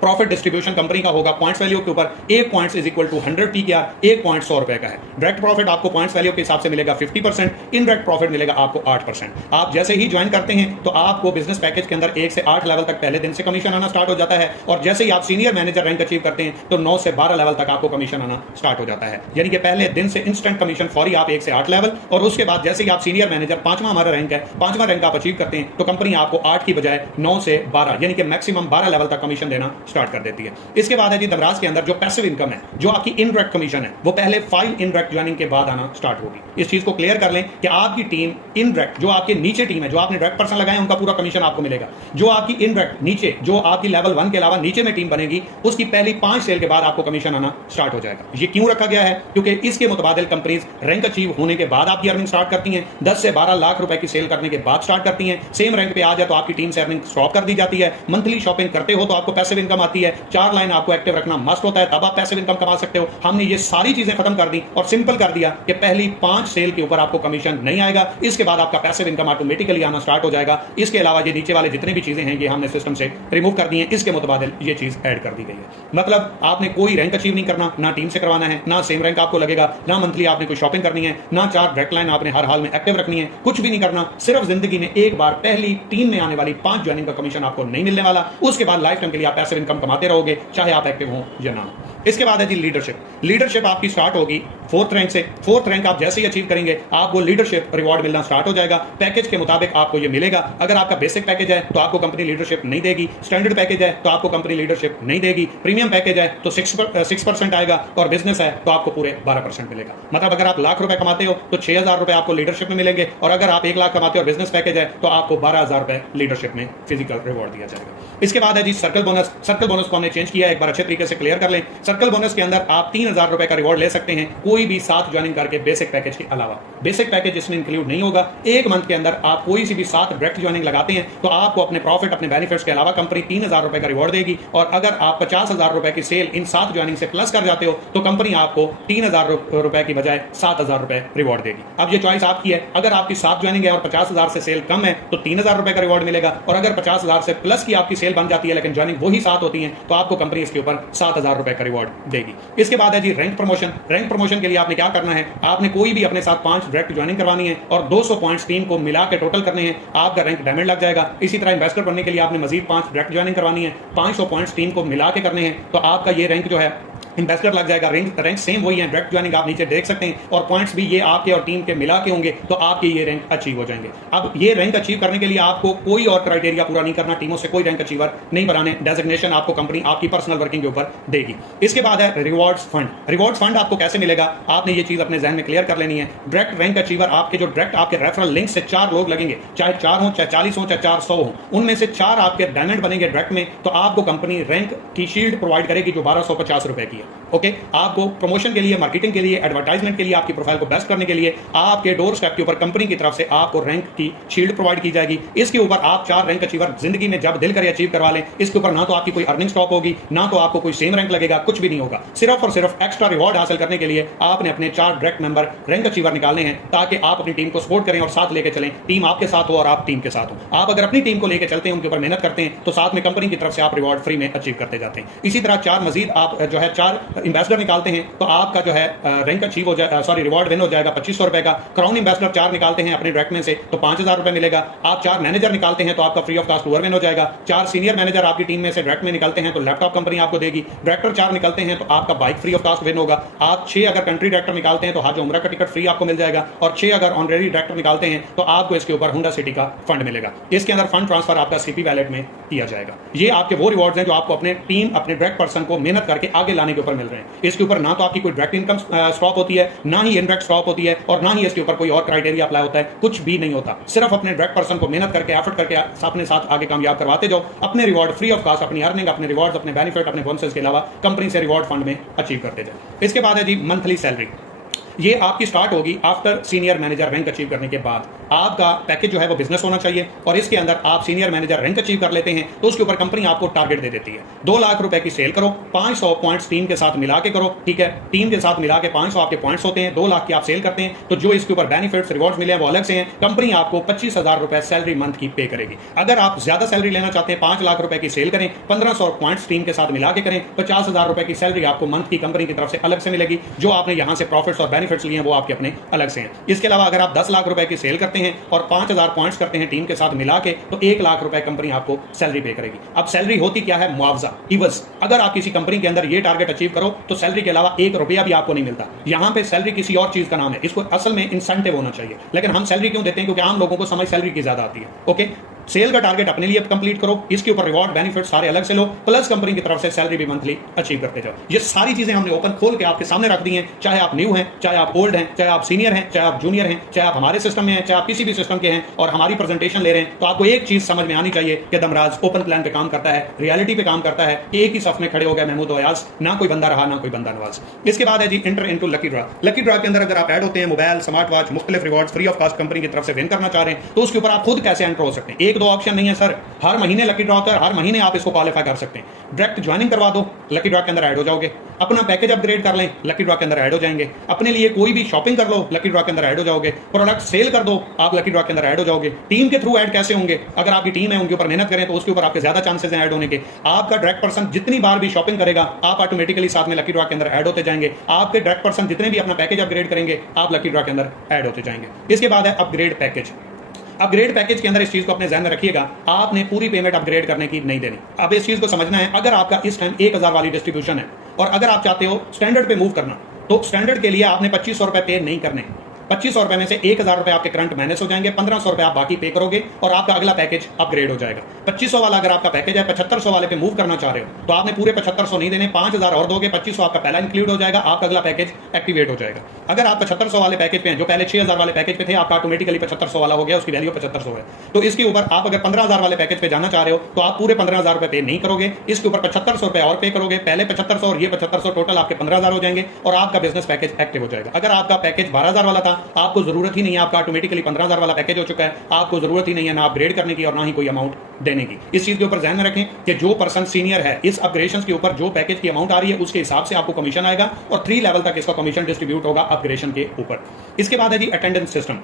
प्रॉफिट डिस्ट्रीब्यूशन कंपनी का होगा पॉइंट्स वैल्यू के ऊपर। 1 points is equal to 100 PKR, 1 point 100 रुपए का है। डायरेक्ट प्रॉफिट आपको पॉइंट्स वैल्यू के हिसाब से मिलेगा 50%, इनडायरेक्ट प्रॉफिट मिलेगा आपको 8%। आप जैसे ही ज्वाइन करते हैं तो आपको बिजनेस पैकेज के अंदर 1 से 8 लेवल तक पहले दिन से कमीशन आना स्टार्ट हो जाता है, और जैसे ही आप सीनियर मैनेजर रैंक अचीव करते हैं तो 9 से 12 लेवल तक आपको कमीशन आना स्टार्ट हो जाता है। यानी कि पहले दिन से इंस्टेंट कमीशन फौरी आप 1 से 8 लेवल, और उसके बाद जैसे ही आप सीनियर मैनेजर, 5वां हमारा रैंक है, 5वां रैंक आप अचीव करते हैं तो कंपनी आपको 8 की बजाय 9 से 12 यानी कि मैक्सिमम 12 लेवल तक कमीशन देना स्टार्ट कर देती है। इसके बाद है जी दमराज के अंदर जो पैसिव इनकम है, जो आपकी इनडायरेक्ट कमीशन है, वो पहले 5 इनडायरेक्ट ज्वाइनिंग के बाद आना स्टार्ट होगी। इस चीज को क्लियर कर लें कि आपकी टीम इनडायरेक्ट, जो आपके नीचे टीम है, जो आपने डायरेक्ट पर्सन लगाए उनका पूरा कमीशन आपको मिलेगा। जो आपकी इनडायरेक्ट नीचे, जो आपकी लेवल 1 के अलावा नीचे में टीम बनेगी, उसकी पहली 5 सेल के बाद आपको कमीशन आना स्टार्ट हो जाएगा। ये क्यों रखा गया है? क्योंकि इसके मुताबिक कंपनीज रैंक अचीव होने के बाद आपकी अर्निंग स्टार्ट करती हैं, 10 से 12 लाख रुपए की सेल करने के बाद स्टार्ट करती हैं। सेम रैंक पे आ जाए तो आपकी टीम से अर्निंग स्टॉप कर दी जाती है। मंथली शॉपिंग करते हो तो आपको पैसिव इनकम आती है। 4 लाइन आपको एक्टिव रखना मस्ट होता है, तब आप पैसिव इनकम कमा सकते हो। हमने ये सारी चीजें खत्म कर दी और सिंपल कर दिया कि पहली 5 सेल के ऊपर आपको कमीशन नहीं आएगा, इसके बाद आपका पैसिव इनकम ऑटोमेटिकली आना स्टार्ट हो जाएगा। इसके अलावा ये नीचे वाले जितने भी चीजें हैं ये हमने सिस्टम से रिमूव कर दी हैं, इसके मुताबिक ये चीज ऐड कर दी गई है। मतलब आपने कोई रैंक अचीव नहीं करना, ना टीम से करवाना है, ना सेम रैंक आपको लगेगा, ना मंथली आपने कोई शॉपिंग करनी है, ना 4 डायरेक्ट लाइन आपने हर हाल में एक्टिव रखनी है, कुछ भी नहीं करना। सिर्फ जिंदगी में एक बार पहली टीम में आने वाली 5 ज्वाइनिंग का कमीशन आपको नहीं मिलने वाला। उसके बाद लाइफ टाइम के लिए आप पैसिव इनकम कमाते रहोगे, चाहे आप एक्टिव हो या ना हो। इसके बाद है जी लीडरशिप। लीडरशिप आपकी स्टार्ट होगी 4th रैंक से। 4th रैंक आप जैसे ही अचीव करेंगे आपको लीडरशिप रिवॉर्ड मिलना स्टार्ट हो जाएगा। पैकेज के मुताबिक आपको ये मिलेगा। अगर आपका बेसिक पैकेज है तो आपको कंपनी लीडरशिप नहीं देगी, स्टैंडर्ड पैकेज है तो आपको कंपनी लीडरशिप नहीं देगी, प्रीमियम पैकेज है तो 6% आएगा, और बिजनेस है तो आपको पूरे 12% मिलेगा। मतलब अगर आप लाख रुपए कमाते हो तो 6,000 रुपए आपको लीडरशिप में मिलेंगे, और अगर आप 1 लाख कमाते हो और बिजनेस पैकेज है तो आपको 12,000 रुपए लीडरशिप में फिजिकल रिवॉर्ड दिया जाएगा। इसके बाद है जी सर्कल बोनस। सर्कल बोनस को हमने चेंज किया है, एक बार अच्छे तरीके से क्लियर कर लें। सर्कल बोनस के अंदर आप 3,000 रुपए का रिवॉर्ड ले सकते हैं, कोई भी 7 ज्वाइनिंग करके बेसिक पैकेज के अलावा। बेसिक पैकेज इसमें इंक्लूड नहीं होगा। 1 मंथ के अंदर आप कोई सी भी 7 डायरेक्ट ज्वाइनिंग लगाते हैं तो आपको अपने प्रॉफिट, अपने बेनिफिट्स के अलावा कंपनी 3,000 रुपए का रिवॉर्ड देगी, और अगर आप 50,000 रुपए की सेल इन 7 ज्वाइनिंग से प्लस कर जाते हो तो कंपनी आपको 3,000 रुपए की बजाय 7,000 रुपए रिवॉर्ड देगी। अब ये चॉइस आपकी है। अगर आपकी 7 ज्वाइनिंग है और 50,000 से सेल कम है तो 3,000 रुपए का रिवॉर्ड मिलेगा, और अगर 50,000 से प्लस की आपकी सेल बन जाती है लेकिन ज्वाइनिंग वही 7 होती है तो आपको कंपनी इसके ऊपर 7,000 रुपए का रिवॉर्ड देगी। इसके बाद है जी रैंक प्रमोशन। रैंक प्रमोशन के लिए आपने क्या करना है? आपने कोई भी अपने साथ 5 डायरेक्ट ज्वाइनिंग करवानी है और 200 पॉइंट्स टीम को मिला के टोटल करने हैं, आपका रैंक डायमंड लग जाएगा। इसी तरह इन्वेस्टर बनने के लिए आपने मजीद 5 डायरेक्ट ज्वाइनिंग करवानी है, 500 पॉइंट्स टीम को मिला के करने हैं, तो आपका ये रैंक जो है इन्वेस्टर लग जाएगा। रैंक सेम वही है, डायरेक्ट ज्वाइनिंग आप नीचे देख सकते हैं, और पॉइंट्स भी ये आपके और टीम के मिला के होंगे, तो आपके ये रैंक अचीव हो जाएंगे। अब ये रैंक अचीव करने के लिए आपको कोई और क्राइटेरिया पूरा नहीं करना, टीमों से कोई रैंक अचीवर नहीं बनाने, डेजिग्नेशन आपको कंपनी आपकी पर्सनल वर्किंग के ऊपर देगी। इसके बाद है रिवॉर्ड्स फंड। रिवॉर्ड्स फंड आपको कैसे मिलेगा, आपने ये चीज अपने जहन में क्लियर कर लेनी है। डायरेक्ट रैंक अचीवर आपके जो डायरेक्ट आपके रेफरल लिंक से 4 लोग लगेंगे, चाहे 4 हो, चाहे 40 हो, चाहे 400 हो, उनमें से 4 आपके डायमंड बनेंगे डायरेक्ट में, तो आपको कंपनी रैंक की शील्ड प्रोवाइड करेगी जो 1250 रुपए की है। ओके, आपको प्रमोशन के लिए, मार्केटिंग के लिए, एडवर्टाइजमेंट के लिए, आपकी प्रोफाइल को बेस्ट करने के लिए आपके डोर स्टेप के ऊपर कंपनी की तरफ से आपको रैंक की शील्ड प्रोवाइड की जाएगी। इसके ऊपर आप 4 रैंक अचीवर जिंदगी में जब दिल करे अचीव करवा लें। इसके ऊपर ना तो आपकी कोई अर्निंग स्टॉप होगी, ना तो आपको कोई सेम रैंक लगेगा, कुछ भी नहीं होगा। सिर्फ और सिर्फ एक्स्ट्रा रिवॉर्ड हासिल करने के लिए आपने अपने 4 डायरेक्ट मेंबर रैंक अचीवर निकालने हैं, ताकि आप अपनी टीम को सपोर्ट करें और साथ लेके चलें। टीम आपके साथ हो और आप टीम के साथ हो। आप अगर अपनी टीम को लेकर चलते हैं, उनके ऊपर मेहनत करते हैं, तो साथ में कंपनी की तरफ से आप रिवॉर्ड फ्री में अचीव करते जाते हैं। इसी तरह 4 मजीद आप जो है 4 एम्बेसडर निकालते हैं तो आपका जो है रैंक अचीव हो जाए, सॉरी रिवॉर्ड विन हो जाएगा 2500 रुपए का। क्राउन एम्बेसडर 4 निकालते हैं अपने डायरेक्ट में से तो 5,000 रुपए मिलेगा। आप 4 मैनेजर निकालते हैं तो आपका free of cost tour win हो जाएगा। 4 सीनियर मैनेजर आपकी टीम में से डायरेक्ट में निकलते हैं तो लैपटॉप कंपनी आपको देगी। डायरेक्टर 4 निकलते हैं तो आपका bike free of cost win होगा। आप 6 अगर कंट्री डायरेक्टर निकालते हैं तो हज उम्रा का टिकट फ्री आपको मिल जाएगा, और 6 अगर ऑनरेरी डायरेक्टर निकालते हैं तो आपको इसके ऊपर होंडा सिटी का फंड मिलेगा। इसके अंदर फंड ट्रांसफर आपका सीपी वैलेट में किया जाएगा। ये आपके वो रिवॉर्ड्स हैं जो आपको अपने टीम, अपने डायरेक्ट पर्सन को मेहनत करके आगे लाने के के ऊपर मिल रहे हैं। इसके ऊपर ना तो आपकी कोई डायरेक्ट इनकम स्टॉप होती है, ना ही इनडायरेक्ट स्टॉप होती है, और ना ही इसके ऊपर कोई और क्राइटेरिया अप्लाई होता है, कुछ भी नहीं होता। सिर्फ अपने डायरेक्ट पर्सन को मेहनत करके, एफर्ट करके अपने साथ आगे कामयाब करवाते जाओ, अपने रिवॉर्ड फ्री ऑफ कॉस्ट, अपनी अर्निंग, अपने रिवॉर्ड्स, अपने बेनिफिट, अपने बोनसेस के अलावा कंपनी से रिवॉर्ड फंड में अचीव करते जाए। इसके बाद है जी मंथली सैलरी। ये आपकी स्टार्ट होगी after senior manager rank achieve करने के बाद। आपका पैकेज जो है वो बिजनेस होना चाहिए, और इसके अंदर आप सीनियर मैनेजर रैंक अचीव कर लेते हैं तो उसके ऊपर कंपनी आपको टारगेट दे देती है 2 लाख रुपए की सेल करो, 500 पॉइंट्स टीम के साथ मिला के करो, ठीक है। टीम के साथ मिला के 500 आपके पॉइंट्स होते हैं, 2 लाख की आप सेल करते हैं, तो जो इसके ऊपर बेनिफिट्स रिवॉर्ड्स मिले हैं वो अलग से हैं। कंपनी आपको 25,000 रुपए सैलरी मंथ की पे करेगी। अगर आप ज्यादा सैलरी लेना चाहते हैं, 5 लाख रुपए की सेल करें, 1500 पॉइंट्स टीम के साथ मिला के करें, 50,000 रुपए की सैलरी आपको मंथ की कंपनी की तरफ से अलग से मिलेगी। जो आपने यहां से प्रॉफिट्स और बेनिफिट्स लिए हैं वो आपके अपने अलग से हैं। इसके अलावा अगर आप 10 लाख रुपए की सेल करते हैं और 5,000 पॉइंट्स करते हैं टीम के साथ मिला के, तो 1 लाख रुपए कंपनी आपको सैलरी पे करेगी। अब सैलरी होती क्या है? मुआवजा, इवज। अगर आप किसी कंपनी के अंदर ये टारगेट अचीव करो तो सैलरी के अलावा 1 रुपया भी आपको नहीं मिलता। यहां पे सैलरी किसी और चीज का नाम है, इसको असल में इंसेंटिव होना चाहिए, लेकिन हम सैलरी क्यों देते हैं? क्योंकि आम लोगों को समझ सैलरी की ज्यादा आती है। ओके, सेल का टारगेट अपने लिए कंप्लीट करो, इसके ऊपर रिवॉर्ड बेनिफिट सारे अलग से लो, प्लस कंपनी की तरफ से सैलरी भी मंथली अचीव करते जाओ। ये सारी चीजें हमने ओपन खोल के आपके सामने रख दी हैं। चाहे आप न्यू हैं, चाहे आप ओल्ड हैं, चाहे आप सीनियर हैं, चाहे आप जूनियर हैं, चाहे आप हमारे सिस्टम में हैं, चाहे आप किसी भी सिस्टम के हैं और हमारी प्रेजेंटेशन ले रहे हैं, तो आपको एक चीज समझ में आनी चाहिए कि दमराज ओपन प्लान पे काम करता है, रियलिटी पे काम करता है। एक ही सफ में खड़े हो गए महमूद अयाज, ना कोई बंदा रहा ना कोई बंदा नवाज। इसके बाद है जी enter into lucky draw. Lucky draw के अंदर अगर आप ऐड होते हैं, मोबाइल, स्मार्ट वॉच, मुख्तलिफ rewards free of cost company की तरफ से विन करना चाह रहे हैं, तो उसके ऊपर आप खुद कैसे एंटर हो सकते हैं? 1-2 ऑप्शन नहीं है सर, हर महीने लकी ड्रॉ कर, हर महीने आप इसको क्वालिफाई कर सकते हैं। डायरेक्ट ज्वाइनिंग करवा दो, लकी ड्रॉ के अंदर ऐड हो जाओगे। अपना पैकेज अपग्रेड कर लें, लकी ड्रॉ के अंदर ऐड हो जाएंगे। अपने लिए कोई भी शॉपिंग कर लो, लकी ड्रॉ के अंदर ऐड हो जाओगे। प्रोडक्ट सेल कर दो, आप लकी ड्रॉ के अंदर ऐड हो जाओगे। टीम के थ्रू ऐड कैसे होंगे? अगर आपकी टीम है उनके ऊपर मेहनत करें तो उसके ऊपर आपके ज्यादा चांसेस हैं ऐड होने के। आपका डायरेक्ट पर्सन जितनी बार भी शॉपिंग करेगा, आप ऑटोमेटिकली साथ में लकी ड्रॉ के अंदर ऐड होते जाएंगे। आपके डायरेक्ट पर्सन जितने भी अपना पैकेज अपग्रेड करेंगे, आप लकी ड्रॉ के अंदर ऐड होते जाएंगे। इसके बाद है अपग्रेड पैकेज। अपग्रेड पैकेज के अंदर इस चीज को अपने ध्यान में रखिएगा, आपने पूरी पेमेंट अपग्रेड करने की नहीं देनी। अब इस चीज को समझना है, अगर आपका इस टाइम 1000 वाली डिस्ट्रीब्यूशन है और अगर आप चाहते हो स्टैंडर्ड पे मूव करना, तो स्टैंडर्ड के लिए आपने 2500 रुपए पे नहीं करने। 2500 रुपए में से 1000 रुपए आपके करंट माइनस हो जाएंगे, 1500 रुपए आप बाकी पे करोगे और आपका अगला पैकेज अपग्रेड हो जाएगा। 2500 वाला अगर आपका पैकेज है, 7500 वाले पे मूव करना चाह रहे हो, तो आपने पूरे 7500 नहीं देने, 5000 और दोगे, 2500 आपका पहला इंक्लूड हो जाएगा, आपका अगला पैकेज एक्टिवेट हो जाएगा। अगर आप 7500 वाले पैकेज पे हैं, जो पहले 6000 वाले पैकेज पे थे, आपका ऑटोमेटिकली 7500 वाला हो गया, उसकी वैल्यू 7500 है। तो इसके ऊपर आप अगर 15000 वाले पैकेज पे जाना चाह रहे हो, तो आप पूरे 15000 रुपए पे नहीं करोगे, इसके ऊपर 7500 रुपए और पे करोगे। पहले 7500 और ये 7500 टोटल आपके 15000 हो जाएंगे और आपका बिजनेस पैकेज एक्टिव हो जाएगा। अगर आपका पैकेज 12000 वाला था, आपको जरूरत नहीं है, आपका ऑटोमेटिकली 15000 वाला पैकेज हो चुका है, आपको जरूरत ही नहीं है ना अपग्रेड करने की और ना ही कोई अमाउंट देने की। इस चीज के ऊपर ध्यान में रखें कि जो पर्सन सीनियर है, इस अपग्रेडेशन के ऊपर जो पैकेज की अमाउंट आ रही है उसके हिसाब से आपको कमीशन आएगा और 3 लेवल तक इसका कमीशन डिस्ट्रीब्यूट होगा अपग्रेडेशन के ऊपर। इसके बाद है जी अटेंडेंस सिस्टम।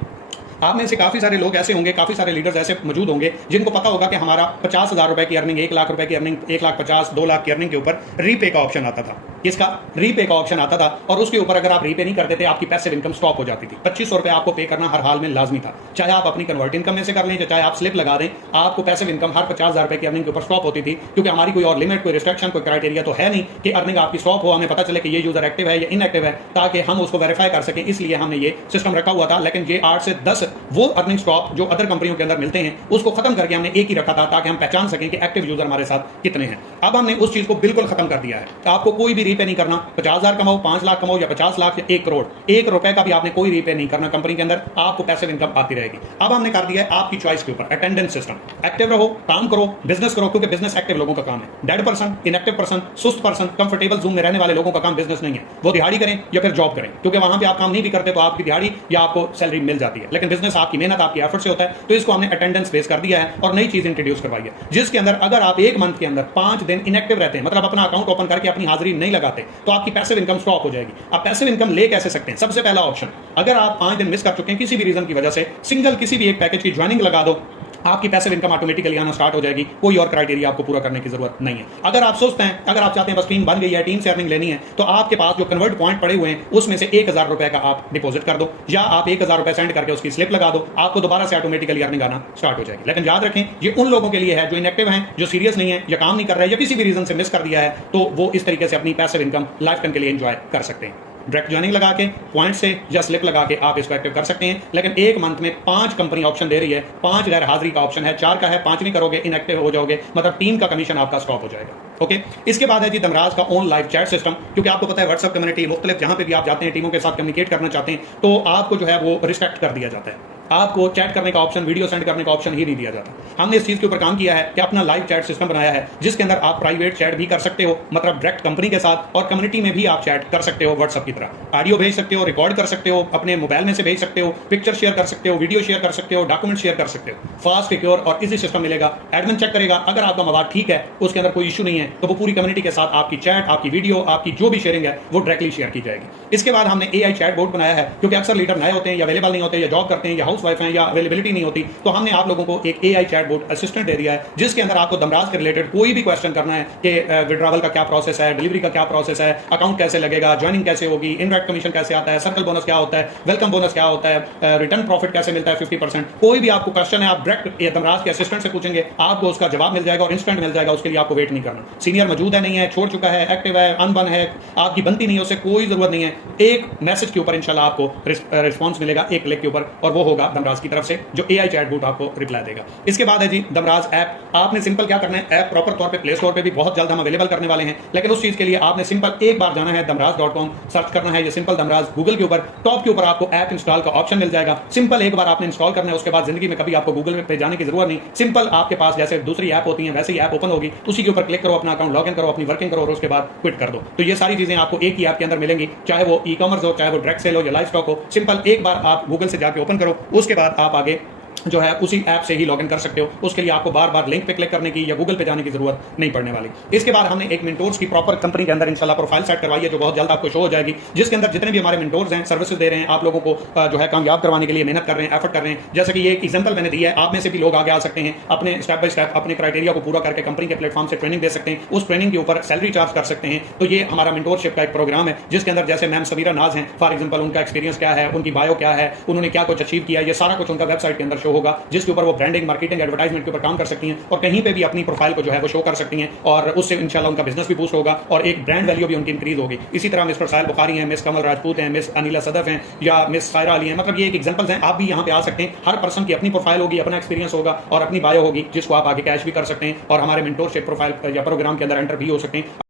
आप में से काफी सारे लोग ऐसे होंगे, काफी सारे लीडर्स ऐसे मौजूद होंगे जिनको पता होगा कि हमारा 50,000 रुपए की अर्निंग, 1 लाख रुपए की अर्निंग, 1,50,000, 2 लाख की अर्निंग के ऊपर रीपे का ऑप्शन आता था। किसका? रीपे का ऑप्शन आता था और उसके ऊपर अगर आप रीपे नहीं करते थे, आपकी पैसिव इनकम स्टॉप हो जाती थी। 2500 रुपए आपको पे करना हर हाल में लाजमी था, चाहे आप अपनी कन्वर्ट इनकम में से कर लें, चाहे आप स्लिप लगा दें, आपको पैसिव इनकम हर 50,000 रुपए की अर्निंग के ऊपर स्टॉप होती थी। क्योंकि हमारी कोई और लिमिट, कोई रिस्ट्रिक्शन, कोई क्राइटेरिया तो है नहीं कि अर्निंग आपकी स्टॉप हो, हमें पता चले कि ये यूजर एक्टिव है या इनएक्टिव है, ताकि हम उसको वेरीफाई कर सकें। इसलिए हमने ये सिस्टम रखा हुआ था। लेकिन ये 8 से 10 वो अर्निंग स्टॉप जो अदर कंपनियों के अंदर मिलते हैं, उसको खत्म करके हमने एक ही रखा था ताकि हम पहचान सकें कि एक्टिव यूजर हमारे साथ कितने हैं। अब हमने उस चीज को बिल्कुल खत्म कर दिया है। आपको कोई भी रीपे नहीं करना, 50,000 कमाओ, 5 लाख कमाओ या 50 लाख या 1 करोड़, 1 रुपए का भी आपने कोई रीपे नहीं करना कंपनी के अंदर, आपको पैसिव इनकम आती रहेगी। अब हमने कर दिया है आपकी चॉइस के ऊपर अटेंडेंस सिस्टम। एक्टिव रहो, काम करो, बिजनेस करो, क्योंकि बिजनेस एक्टिव लोगों का काम है। डेड पर्सन, इनएक्टिव पर्सन, सुस्त पर्सन, कंफर्टेबल जोन में रहने वाले लोगों का काम बिजनेस नहीं है। वो दिहाड़ी करें या फिर जॉब करें, क्योंकि वहां पे आप काम नहीं भी करते तो आपकी दिहाड़ी या आपको सैलरी मिल जाती है। लेकिन बिजनेस आपकी मेहनत, आपकी एफर्ट से होता है। तो इसको हमने अटेंडेंस बेस कर दिया है और नई चीज इंट्रोड्यूस करवाई है, जिसके अंदर अगर आप 1 मंथ के अंदर 5 दिन इनएक्टिव रहते हैं, मतलब अपना अकाउंट ओपन करके अपनी हाजिरी नहीं लगाते, तो आपकी पैसिव इनकम स्टॉप हो जाएगी। आप पैसिव इनकम ले कैसे सकते हैं? सबसे पहला ऑप्शन, अगर आप 5 दिन मिस कर चुके हैं किसी भी रीजन की वजह से, सिंगल किसी भी एक पैकेज की ज्वाइनिंग लगा दो, आपकी पैसिव इनकम ऑटोमेटिकली आना स्टार्ट हो जाएगी। कोई और क्राइटेरिया आपको पूरा करने की जरूरत नहीं है। अगर आप सोचते हैं, अगर आप चाहते हैं बस टीम बन गई है, टीम से अर्निंग लेनी है, तो आपके पास जो कन्वर्ट पॉइंट पड़े हुए हैं उसमें से 1000 रुपए का आप डिपॉजिट कर दो, या आप 1000 रुपए सेंड करके उसकी स्लिप लगा दो, आपको दोबारा से ऑटोमेटिकली अर्निंग आना स्टार्ट हो जाएगी। लेकिन याद रखें, ये उन लोगों के लिए है जो इनएक्टिव हैं, जो सीरियस नहीं है, या काम नहीं कर रहे हैं, या किसी भी रीजन से मिस कर दिया है, तो वो इस तरीके से अपनी पैसिव इनकम लाइफ टाइम के लिए एंजॉय कर सकते हैं। डायरेक्ट ज्वाइनिंग लगा के, पॉइंट से या स्लिप लगा के आप इसको एक्टिव कर सकते हैं। लेकिन एक मंथ में 5 कंपनी ऑप्शन दे रही है, 5 गैर हाजिरी का ऑप्शन है, 4 का है, 5 नहीं करोगे इनएक्टिव हो जाओगे, मतलब 3 का कमीशन आपका स्टॉप हो जाएगा। ओके, इसके बाद है जी दमराज का ऑन लाइव चैट सिस्टम, क्योंकि आपको पता है व्हाट्सएप कम्युनिटी मुख्तलिफ जहां पे भी आप जाते हैं टीमों के साथ कम्युनिकेट करना चाहते हैं तो आपको जो है वो रिस्ट्रिक्ट कर दिया जाता है, आपको चैट करने का ऑप्शन, वीडियो सेंड करने का ऑप्शन ही नहीं दिया जाता। हमने इस चीज के ऊपर काम किया है कि अपना लाइव चैट सिस्टम बनाया है जिसके अंदर आप प्राइवेट चैट भी कर सकते हो, मतलब डायरेक्ट कंपनी के साथ, और कम्युनिटी में भी आप चैट कर सकते हो व्हाट्सएप की तरह, ऑडियो भेज सकते हो, रिकॉर्ड कर सकते हो, अपने मोबाइल में से भेज सकते हो, पिक्चर शेयर कर सकते हो, वीडियो शेयर कर सकते हो, डॉक्यूमेंट शेयर कर सकते हो। फास्ट, सिक्योर और इजी सिस्टम मिलेगा। एडमिन चेक करेगा, अगर आपका मवाद ठीक है, उसके अंदर कोई इशू नहीं है, तो वो पूरी कम्युनिटी के साथ आपकी चैट, आपकी वीडियो, आपकी जो भी शेयरिंग है वो डायरेक्टली शेयर की जाएगी। इसके बाद हमने AI चैट बोर्ड बनाया है, क्योंकि अक्सर लीडर नए होते हैं या अवेलेबल नहीं होते, या जॉब करते हैं, या हाउस वाइफ हैं, या अवेलेबिलिटी नहीं होती, तो हमने आप लोगों को एक AI चैट बोर्ड असिस्टेंट दे दिया है जिसके अंदर आपको दमराज के रिलेटेड कोई भी क्वेश्चन करना है कि विड्रॉवल का क्या प्रोसेस है, डिलीवरी का क्या प्रोसेस है, अकाउंट कैसे लगेगा, ज्वाइनिंग कैसे होगी, इनडायरेक्ट कमीशन कैसे आता है, सर्कल बोनस क्या होता है, वेलकम बोनस क्या होता है, रिटर्न प्रॉफिट कैसे मिलता है 50%, कोई भी आपको क्वेश्चन है आप डायरेक्ट दमराज के असिस्टेंट से पूछेंगे, आपको उसका जवाब मिल जाएगा और इंस्टेंट मिल जाएगा। उसके लिए आपको वेट नहीं करना। सीनियर मौजूद है नहीं है, छोड़ चुका है, एक्टिव है, अनबन है, आपकी बनती नहीं है, उससे कोई जरूरत नहीं है। एक मैसेज के ऊपर इंशाल्लाह आपको रिस्पॉन्स मिलेगा, एक क्लिक के ऊपर, और वो होगा दमराज की तरफ से जो AI चैट बोर्ड आपको रिप्लाई देगा। इसके बाद है जी दमराज ऐप। आपने सिंपल क्या करना है, ऐप प्रॉपर तौर पे प्ले स्टोर पे भी बहुत जल्द हम अवेलेबल करने वाले हैं, लेकिन उस चीज के लिए आपने सिंपल एक बार जाना है दमराज.com, सर्च करना है ये सिंपल दमराज, गूगल के ऊपर टॉप के ऊपर आपको ऐप इंस्टॉल का ऑप्शन मिल जाएगा। सिंपल एक बार आपने इंस्टॉल करना है, उसके बाद जिंदगी में कभी आपको गूगल पे जाने की जरूरत नहीं। सिंपल आपके पास जैसे दूसरी ऐप होती है वैसे ही ऐप ओपन होगी, उसी के ऊपर क्लिक करो, अपना अकाउंट लॉग इन करो, अपनी वर्किंग करो और उसके बाद क्विट कर दो। तो ये सारी चीजें आपको एक ही ऐप के अंदर मिलेंगी, चाहे वो ई कॉमर्स हो, चाहे वो डायरेक्ट सेल हो या लाइव स्टॉक हो। सिंपल एक बार आप गूगल से जाके ओपन करो, उसके बाद आप आगे जो है उसी ऐप से ही लॉगिन कर सकते हो। उसके लिए आपको बार बार लिंक पे क्लिक करने की या गूगल पे जाने की जरूरत नहीं पड़ने वाली। इसके बाद हमने एक मेंटोर्स की प्रॉपर कंपनी के अंदर इंशाल्लाह प्रोफाइल सेट करवाई है जो बहुत जल्द आपको शो हो जाएगी, जिसके अंदर जितने भी हमारे मेंटोर्स हैं सर्विसेज दे रहे हैं, आप लोगों को जो है कामयाब करवाने के लिए मेहनत कर रहे हैं, एफर्ट कर रहे हैं। जैसे कि ये एक एग्जांपल मैंने दिया है, आप में से भी लोग आगे आ सकते हैं, अपने स्टेप बाय स्टेप अपने क्राइटेरिया को पूरा करके कंपनी के प्लेटफॉर्म से ट्रेनिंग दे सकते हैं, उस ट्रेनिंग के ऊपर सैलरी चार्ज कर सकते हैं। तो ये हमारा मेंटोरशिप का एक प्रोग्राम है जिसके अंदर जैसे मैम सबीरा नाज हैं, फॉर एग्जाम्पल उनका एक्सपीरियंस क्या है, उनकी बायो क्या है, उन्होंने क्या कुछ अचीव किया, ये सारा कुछ उनका वेबसाइट के अंदर शो होगा, जिसके ऊपर वो ब्रांडिंग, मार्केटिंग, एडवर्टाइजमेंट के ऊपर काम कर सकती हैं और कहीं पे भी अपनी प्रोफाइल को जो है वो शो कर सकती हैं, और उससे इंशाल्लाह उनका बिजनेस भी बूस्ट होगा और एक ब्रांड वैल्यू भी उनकी इंक्रीज होगी। इसी तरह मिस्टर साहिल बुखारी हैं, मिस कमल राजपूत हैं, मिस अनिला सदफ हैं, या मिस सायरा अली हैं, मतलब ये एक एग्जांपल्स हैं। आप भी यहाँ पे आ सकते हैं। हर पर्सन की अपनी प्रोफाइल होगी, अपना एक्सपीरियंस होगा और अपनी बायो होगी, जिसको आप आगे कैश भी कर सकते हैं और हमारे मेंटोरशिप प्रोफाइल या प्रोग्राम के अंदर एंटर भी हो सकते हैं।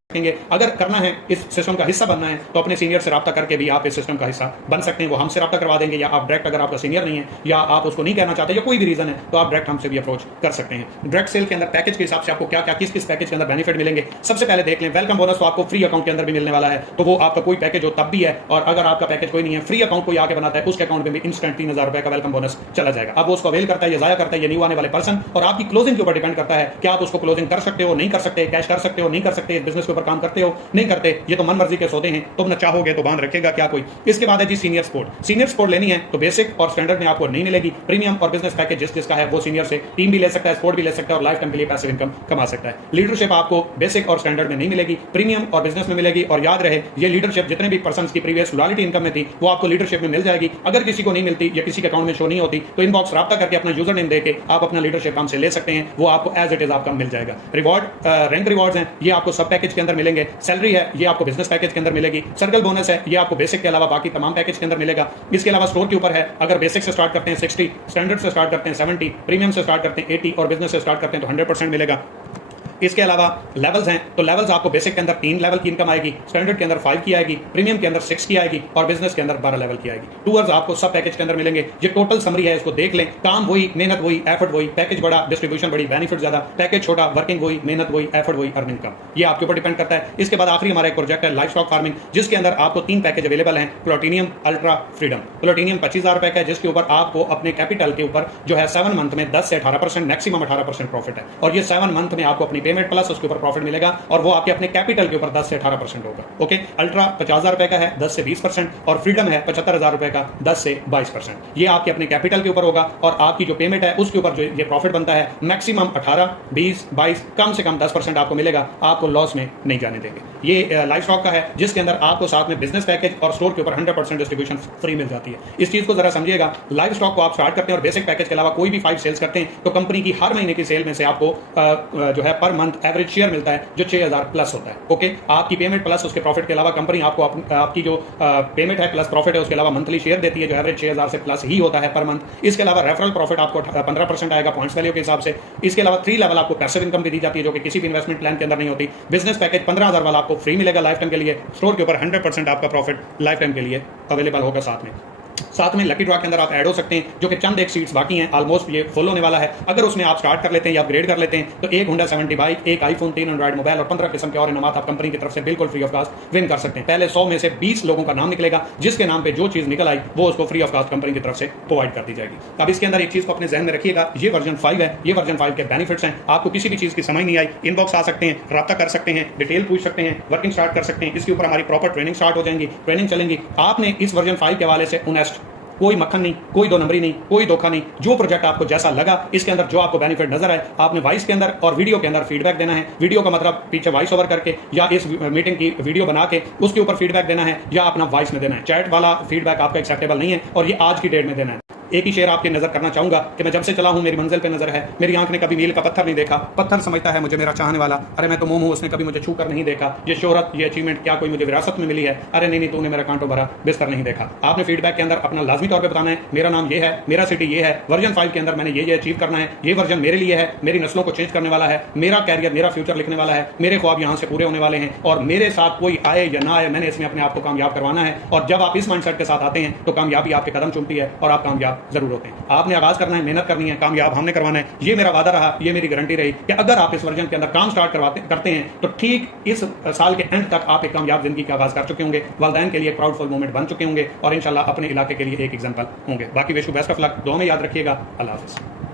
अगर करना है, इस सिस्टम का हिस्सा बनना है, तो अपने सीनियर से राब्ता करके भी आप इस सिस्टम का हिस्सा बन सकते हैं। वो हमसे राब्ता करवा देंगे, या आप डायरेक्ट, अगर आपका सीनियर नहीं है या आप उसको नहीं कहना चाहते या कोई भी रीजन है, तो आप डायरेक्ट हमसे भी अप्रोच कर सकते हैं। डायरेक्ट सेल के अंदर पैकेज के हिसाब से आपको क्या क्या किस पैकेज के अंदर बेनिफिट मिलेंगे, सबसे पहले देख लें। वेलकम बोनस तो आपको फ्री अकाउंट के अंदर भी मिलने वाला है, तो वो आपका कोई पैकेज हो तब भी है, और अगर आपका पैकेज कोई नहीं है, फ्री अकाउंट कोई आके बनाता है, उसके अकाउंट में भी इंस्टेंट 3000 रुपए का वेलकम बोनस चला जाएगा। अब उसको अवेल करता है या जाया करता है ये न्यू आने वाले पर्सन, और आपकी क्लोजिंग के ऊपर डिपेंड करता है कि आप उसको क्लोजिंग कर सकते हो, नहीं कर सकते, कैश कर सकते हो, नहीं कर सकते, बिजनेस के ऊपर काम करते हो, नहीं करते, ये तो मन मर्जी के सौदे हैं, तुम न चाहोगे तो बांध रखेगा क्या कोई। इसके बाद है जी सीनियर सपोर्ट। सीनियर सपोर्ट लेनी है तो बेसिक और स्टैंडर्ड में आपको नहीं मिलेगी, प्रीमियम और बिजनेस पैकेज जिसका है वो सीनियर से टीम भी ले सकता है, सपोर्ट भी ले सकता है और लाइफ टाइम के लिए पैसिव इनकम कमा सकता है। लीडरशिप आपको बेसिक और स्टैंडर्ड में नहीं मिलेगी, प्रीमियम और बिजनेस में मिलेगी। और याद रहे, ये लीडरशिप जितने भी पर्सन की प्रीवियस लॉयल्टी इनकम में थी वो आपको लीडरशिप में मिल जाएगी। अगर किसी को नहीं मिलती या किसी के अकाउंट में शो नहीं होती, तो इनबॉक्स राब्ता करके अपना यूजर नेम देके आप अपना लीडरशिप हमसे ले सकते हैं, वो आपको एज इट इज आपका मिल जाएगा। रिवॉर्ड रैंक रिवॉर्ड्स हैं, ये आपको सब पैकेज के अंदर मिलेंगे। सैलरी है, ये आपको बिजनेस पैकेज के अंदर मिलेगी। सर्कल बोनस है, ये आपको बेसिक के अलावा बाकी तमाम पैकेज के अंदर मिलेगा। इसके अलावा स्टोर के ऊपर है, अगर बेसिक से स्टार्ट करते हैं 60, स्टैंडर्ड से स्टार्ट करते हैं 70, प्रीमियम से स्टार्ट करते हैं 80 और बिजनेस से स्टार्ट करते हैं तो 100% मिलेगा। इसके अलावा लेवल्स हैं, तो लेवल्स आपको बेसिक के अंदर 3 लेवल की इनकम आएगी, स्टैंडर्ड के अंदर 5 की आएगी, प्रीमियम के अंदर 6 की आएगी और बिजनेस के अंदर 12 लेवल की आएगी। टूअर्स आपको सब पैकेज के अंदर मिलेंगे। ये टोटल समरी है, इसको देख लें। काम वही, मेहनत वही, एफर्ट वही, पैकेज बड़ा, डिस्ट्रीब्यूशन बड़ी, बेनिफिट ज्यादा, पैकेज छोटा, वर्किंग वही, मेहनत वही, एफर्ट वही, अर्निंग कम। ये आपके ऊपर डिपेंड करता है। इसके बाद आखिरी हमारा एक प्रोजेक्ट है लाइफ स्टॉक फार्मिंग, जिसके अंदर आपको 3 पैकेज अवेलेबल हैं, प्लैटिनियम, अल्ट्रा, फ्रीडम। प्लैटिनियम 25,000 रुपए का है, जिसके ऊपर आपको अपने कैपिटल के ऊपर जो है 7 मंथ में 10 से 18%, मैक्सिमम 18% प्रॉफिट है, और ये 7 मंथ में आपको अपनी पेमेंट प्लस उसके ऊपर प्रॉफिट मिलेगा और वो आपके अपने कैपिटल के ऊपर 10 से 18% होगा। ओके, अल्ट्रा 50,000 रुपए का है, 10 से 20%, और फ्रीडम है 75,000 रुपए का, 10 से 22%। ये आपके अपने कैपिटल के ऊपर होगा और आपकी जो पेमेंट है उसके ऊपर जो ये प्रॉफिट बनता है मैक्सिमम 18, 20, 22, कम से कम 10% आपको मिलेगा। आपको लॉस में नहीं जाने देंगे। ये लाइफ स्टॉक का है, जिसके अंदर आपको साथ में बिजनेस पैकेज और स्टोर के ऊपर 100% डिस्ट्रीब्यूशन फ्री मिल जाती है। इस चीज को जरा समझिएगा। लाइफ स्टॉक को आप स्टार्ट करते हैं और बेसिक पैकेज के अलावा कोई भी 5 सेल्स करते हैं तो कंपनी की हर महीने की सेल में से आपको जो है पर मंथ एवरेज शेयर मिलता है जो 6000 प्लस होता है। ओके, आपकी पेमेंट प्लस उसके प्रॉफिट के अलावा कंपनी आपको आपकी जो पेमेंट है प्लस प्रॉफिट है उसके अलावा मंथली शेयर देती है जो एवरेज 6000 से प्लस ही होता है पर मंथ। इसके अलावा रेफरल प्रॉफिट आपको 15% आएगा पॉइंट्स वैल्यू के हिसाब से। इसके अलावा 3 लेवल आपको पैसिव इनकम भी दी जाती है जो कि किसी भी इन्वेस्टमेंट प्लान के अंदर नहीं होती। बिजनेस पैकेज 15000 वाला आपको फ्री मिलेगा लाइफ टाइम के लिए। स्टोर के ऊपर 100% आपका प्रॉफिट लाइफ टाइम के लिए अवेलेबल होगा। साथ में लकी ड्रॉ के अंदर आप ऐड हो सकते हैं जो कि चंद एक सीट्स बाकी हैं, ऑलमोस्ट ये फुल होने वाला है। अगर उसमें आप स्टार्ट कर लेते हैं या अपग्रेड कर लेते हैं तो एक होंडा 70 बाइक, एक आईफोन, 3 एंड्रॉइड मोबाइल और 15 किस्म के और इनामात आप कंपनी की तरफ से बिल्कुल फ्री ऑफ कास्ट विन कर सकते हैं। पहले 100 में से 20 लोगों का नाम निकलेगा जिसके नाम पे जो चीज निकल आई वो उसको फ्री ऑफ कास्ट कंपनी की तरफ से प्रोवाइड कर दी जाएगी। अब इसके अंदर एक चीज को अपने जहन में रखिएगा, ये वर्जन 5 है, ये वर्जन 5 के बेनिफिट्स हैं। आपको किसी भी चीज की समझ नहीं आई, इनबॉक्स आ सकते हैं, राब्ता कर सकते हैं, डिटेल पूछ सकते हैं, वर्किंग स्टार्ट कर सकते हैं। इसके ऊपर हमारी प्रॉपर ट्रेनिंग स्टार्ट हो जाएंगी, ट्रेनिंग चलेंगी। आपने इस वर्जन 5 के हवाले से ऑनेस्ट, कोई मक्खन नहीं, कोई दो नंबरी नहीं, कोई धोखा नहीं, जो प्रोजेक्ट आपको जैसा लगा इसके अंदर जो आपको बेनिफिट नजर आए आपने वॉइस के अंदर और वीडियो के अंदर फीडबैक देना है। वीडियो का मतलब पीछे वॉइस ओवर करके या इस मीटिंग की वीडियो बना के उसके ऊपर फीडबैक देना है या अपना वॉइस में देना है। चैट वाला फीडबैक आपका एक्सेप्टेबल नहीं है और ये आज की डेट में देना है। एक ही शेयर आपकी नजर करना चाहूंगा कि मैं जब से चला हूं मेरी मंजिल पे नजर है। मेरी आंख ने कभी मील का पत्थर नहीं देखा, पत्थर समझता है मुझे मेरा चाहने वाला। अरे मैं तो मोम हूं, उसने कभी मुझे छू कर नहीं देखा। ये शोहरत, ये अचीवमेंट क्या कोई मुझे विरासत में मिली है? अरे नहीं, तूने मेरा कांटो भरा बिस्तर नहीं देखा। आपने फीडबैक के अंदर अपना लाजमी तौर पर बताना है, मेरा नाम ये है, मेरा सिटी ये है, वर्जन 5 के अंदर मैंने ये अचीव करना है, ये वर्जन मेरे लिए है, मेरी नस्लों को चेंज करने वाला है, मेरा कैरियर, मेरा फ्यूचर लिखने वाला है, मेरे ख्वाब यहाँ से पूरे होने वाले हैं और मेरे साथ कोई आए या ना आए मैंने इसमें अपने आप को कामयाब करवाना है। और जब आप इस माइंडसेट के साथ आते हैं तो कामयाबी आपके कदम चूमती है और आप कामयाब जरूर होते हैं। आपने आगाज करना है, मेहनत करनी है, कामयाब हमने करवाना है। ये मेरा वादा रहा, ये मेरी गारंटी रही कि अगर आप इस वर्जन के अंदर काम स्टार्ट करते हैं तो ठीक इस साल के एंड तक आप एक कामयाब जिंदगी का आगाज कर चुके होंगे, वालिदैन के लिए एक प्राउडफुल मोमेंट बन चुके होंगे और इंशाल्लाह अपने इलाके के लिए एक एग्जांपल होंगे। बाकी wish you best of luck, दुआ में याद रखिएगा। अल्लाह हाफिज़।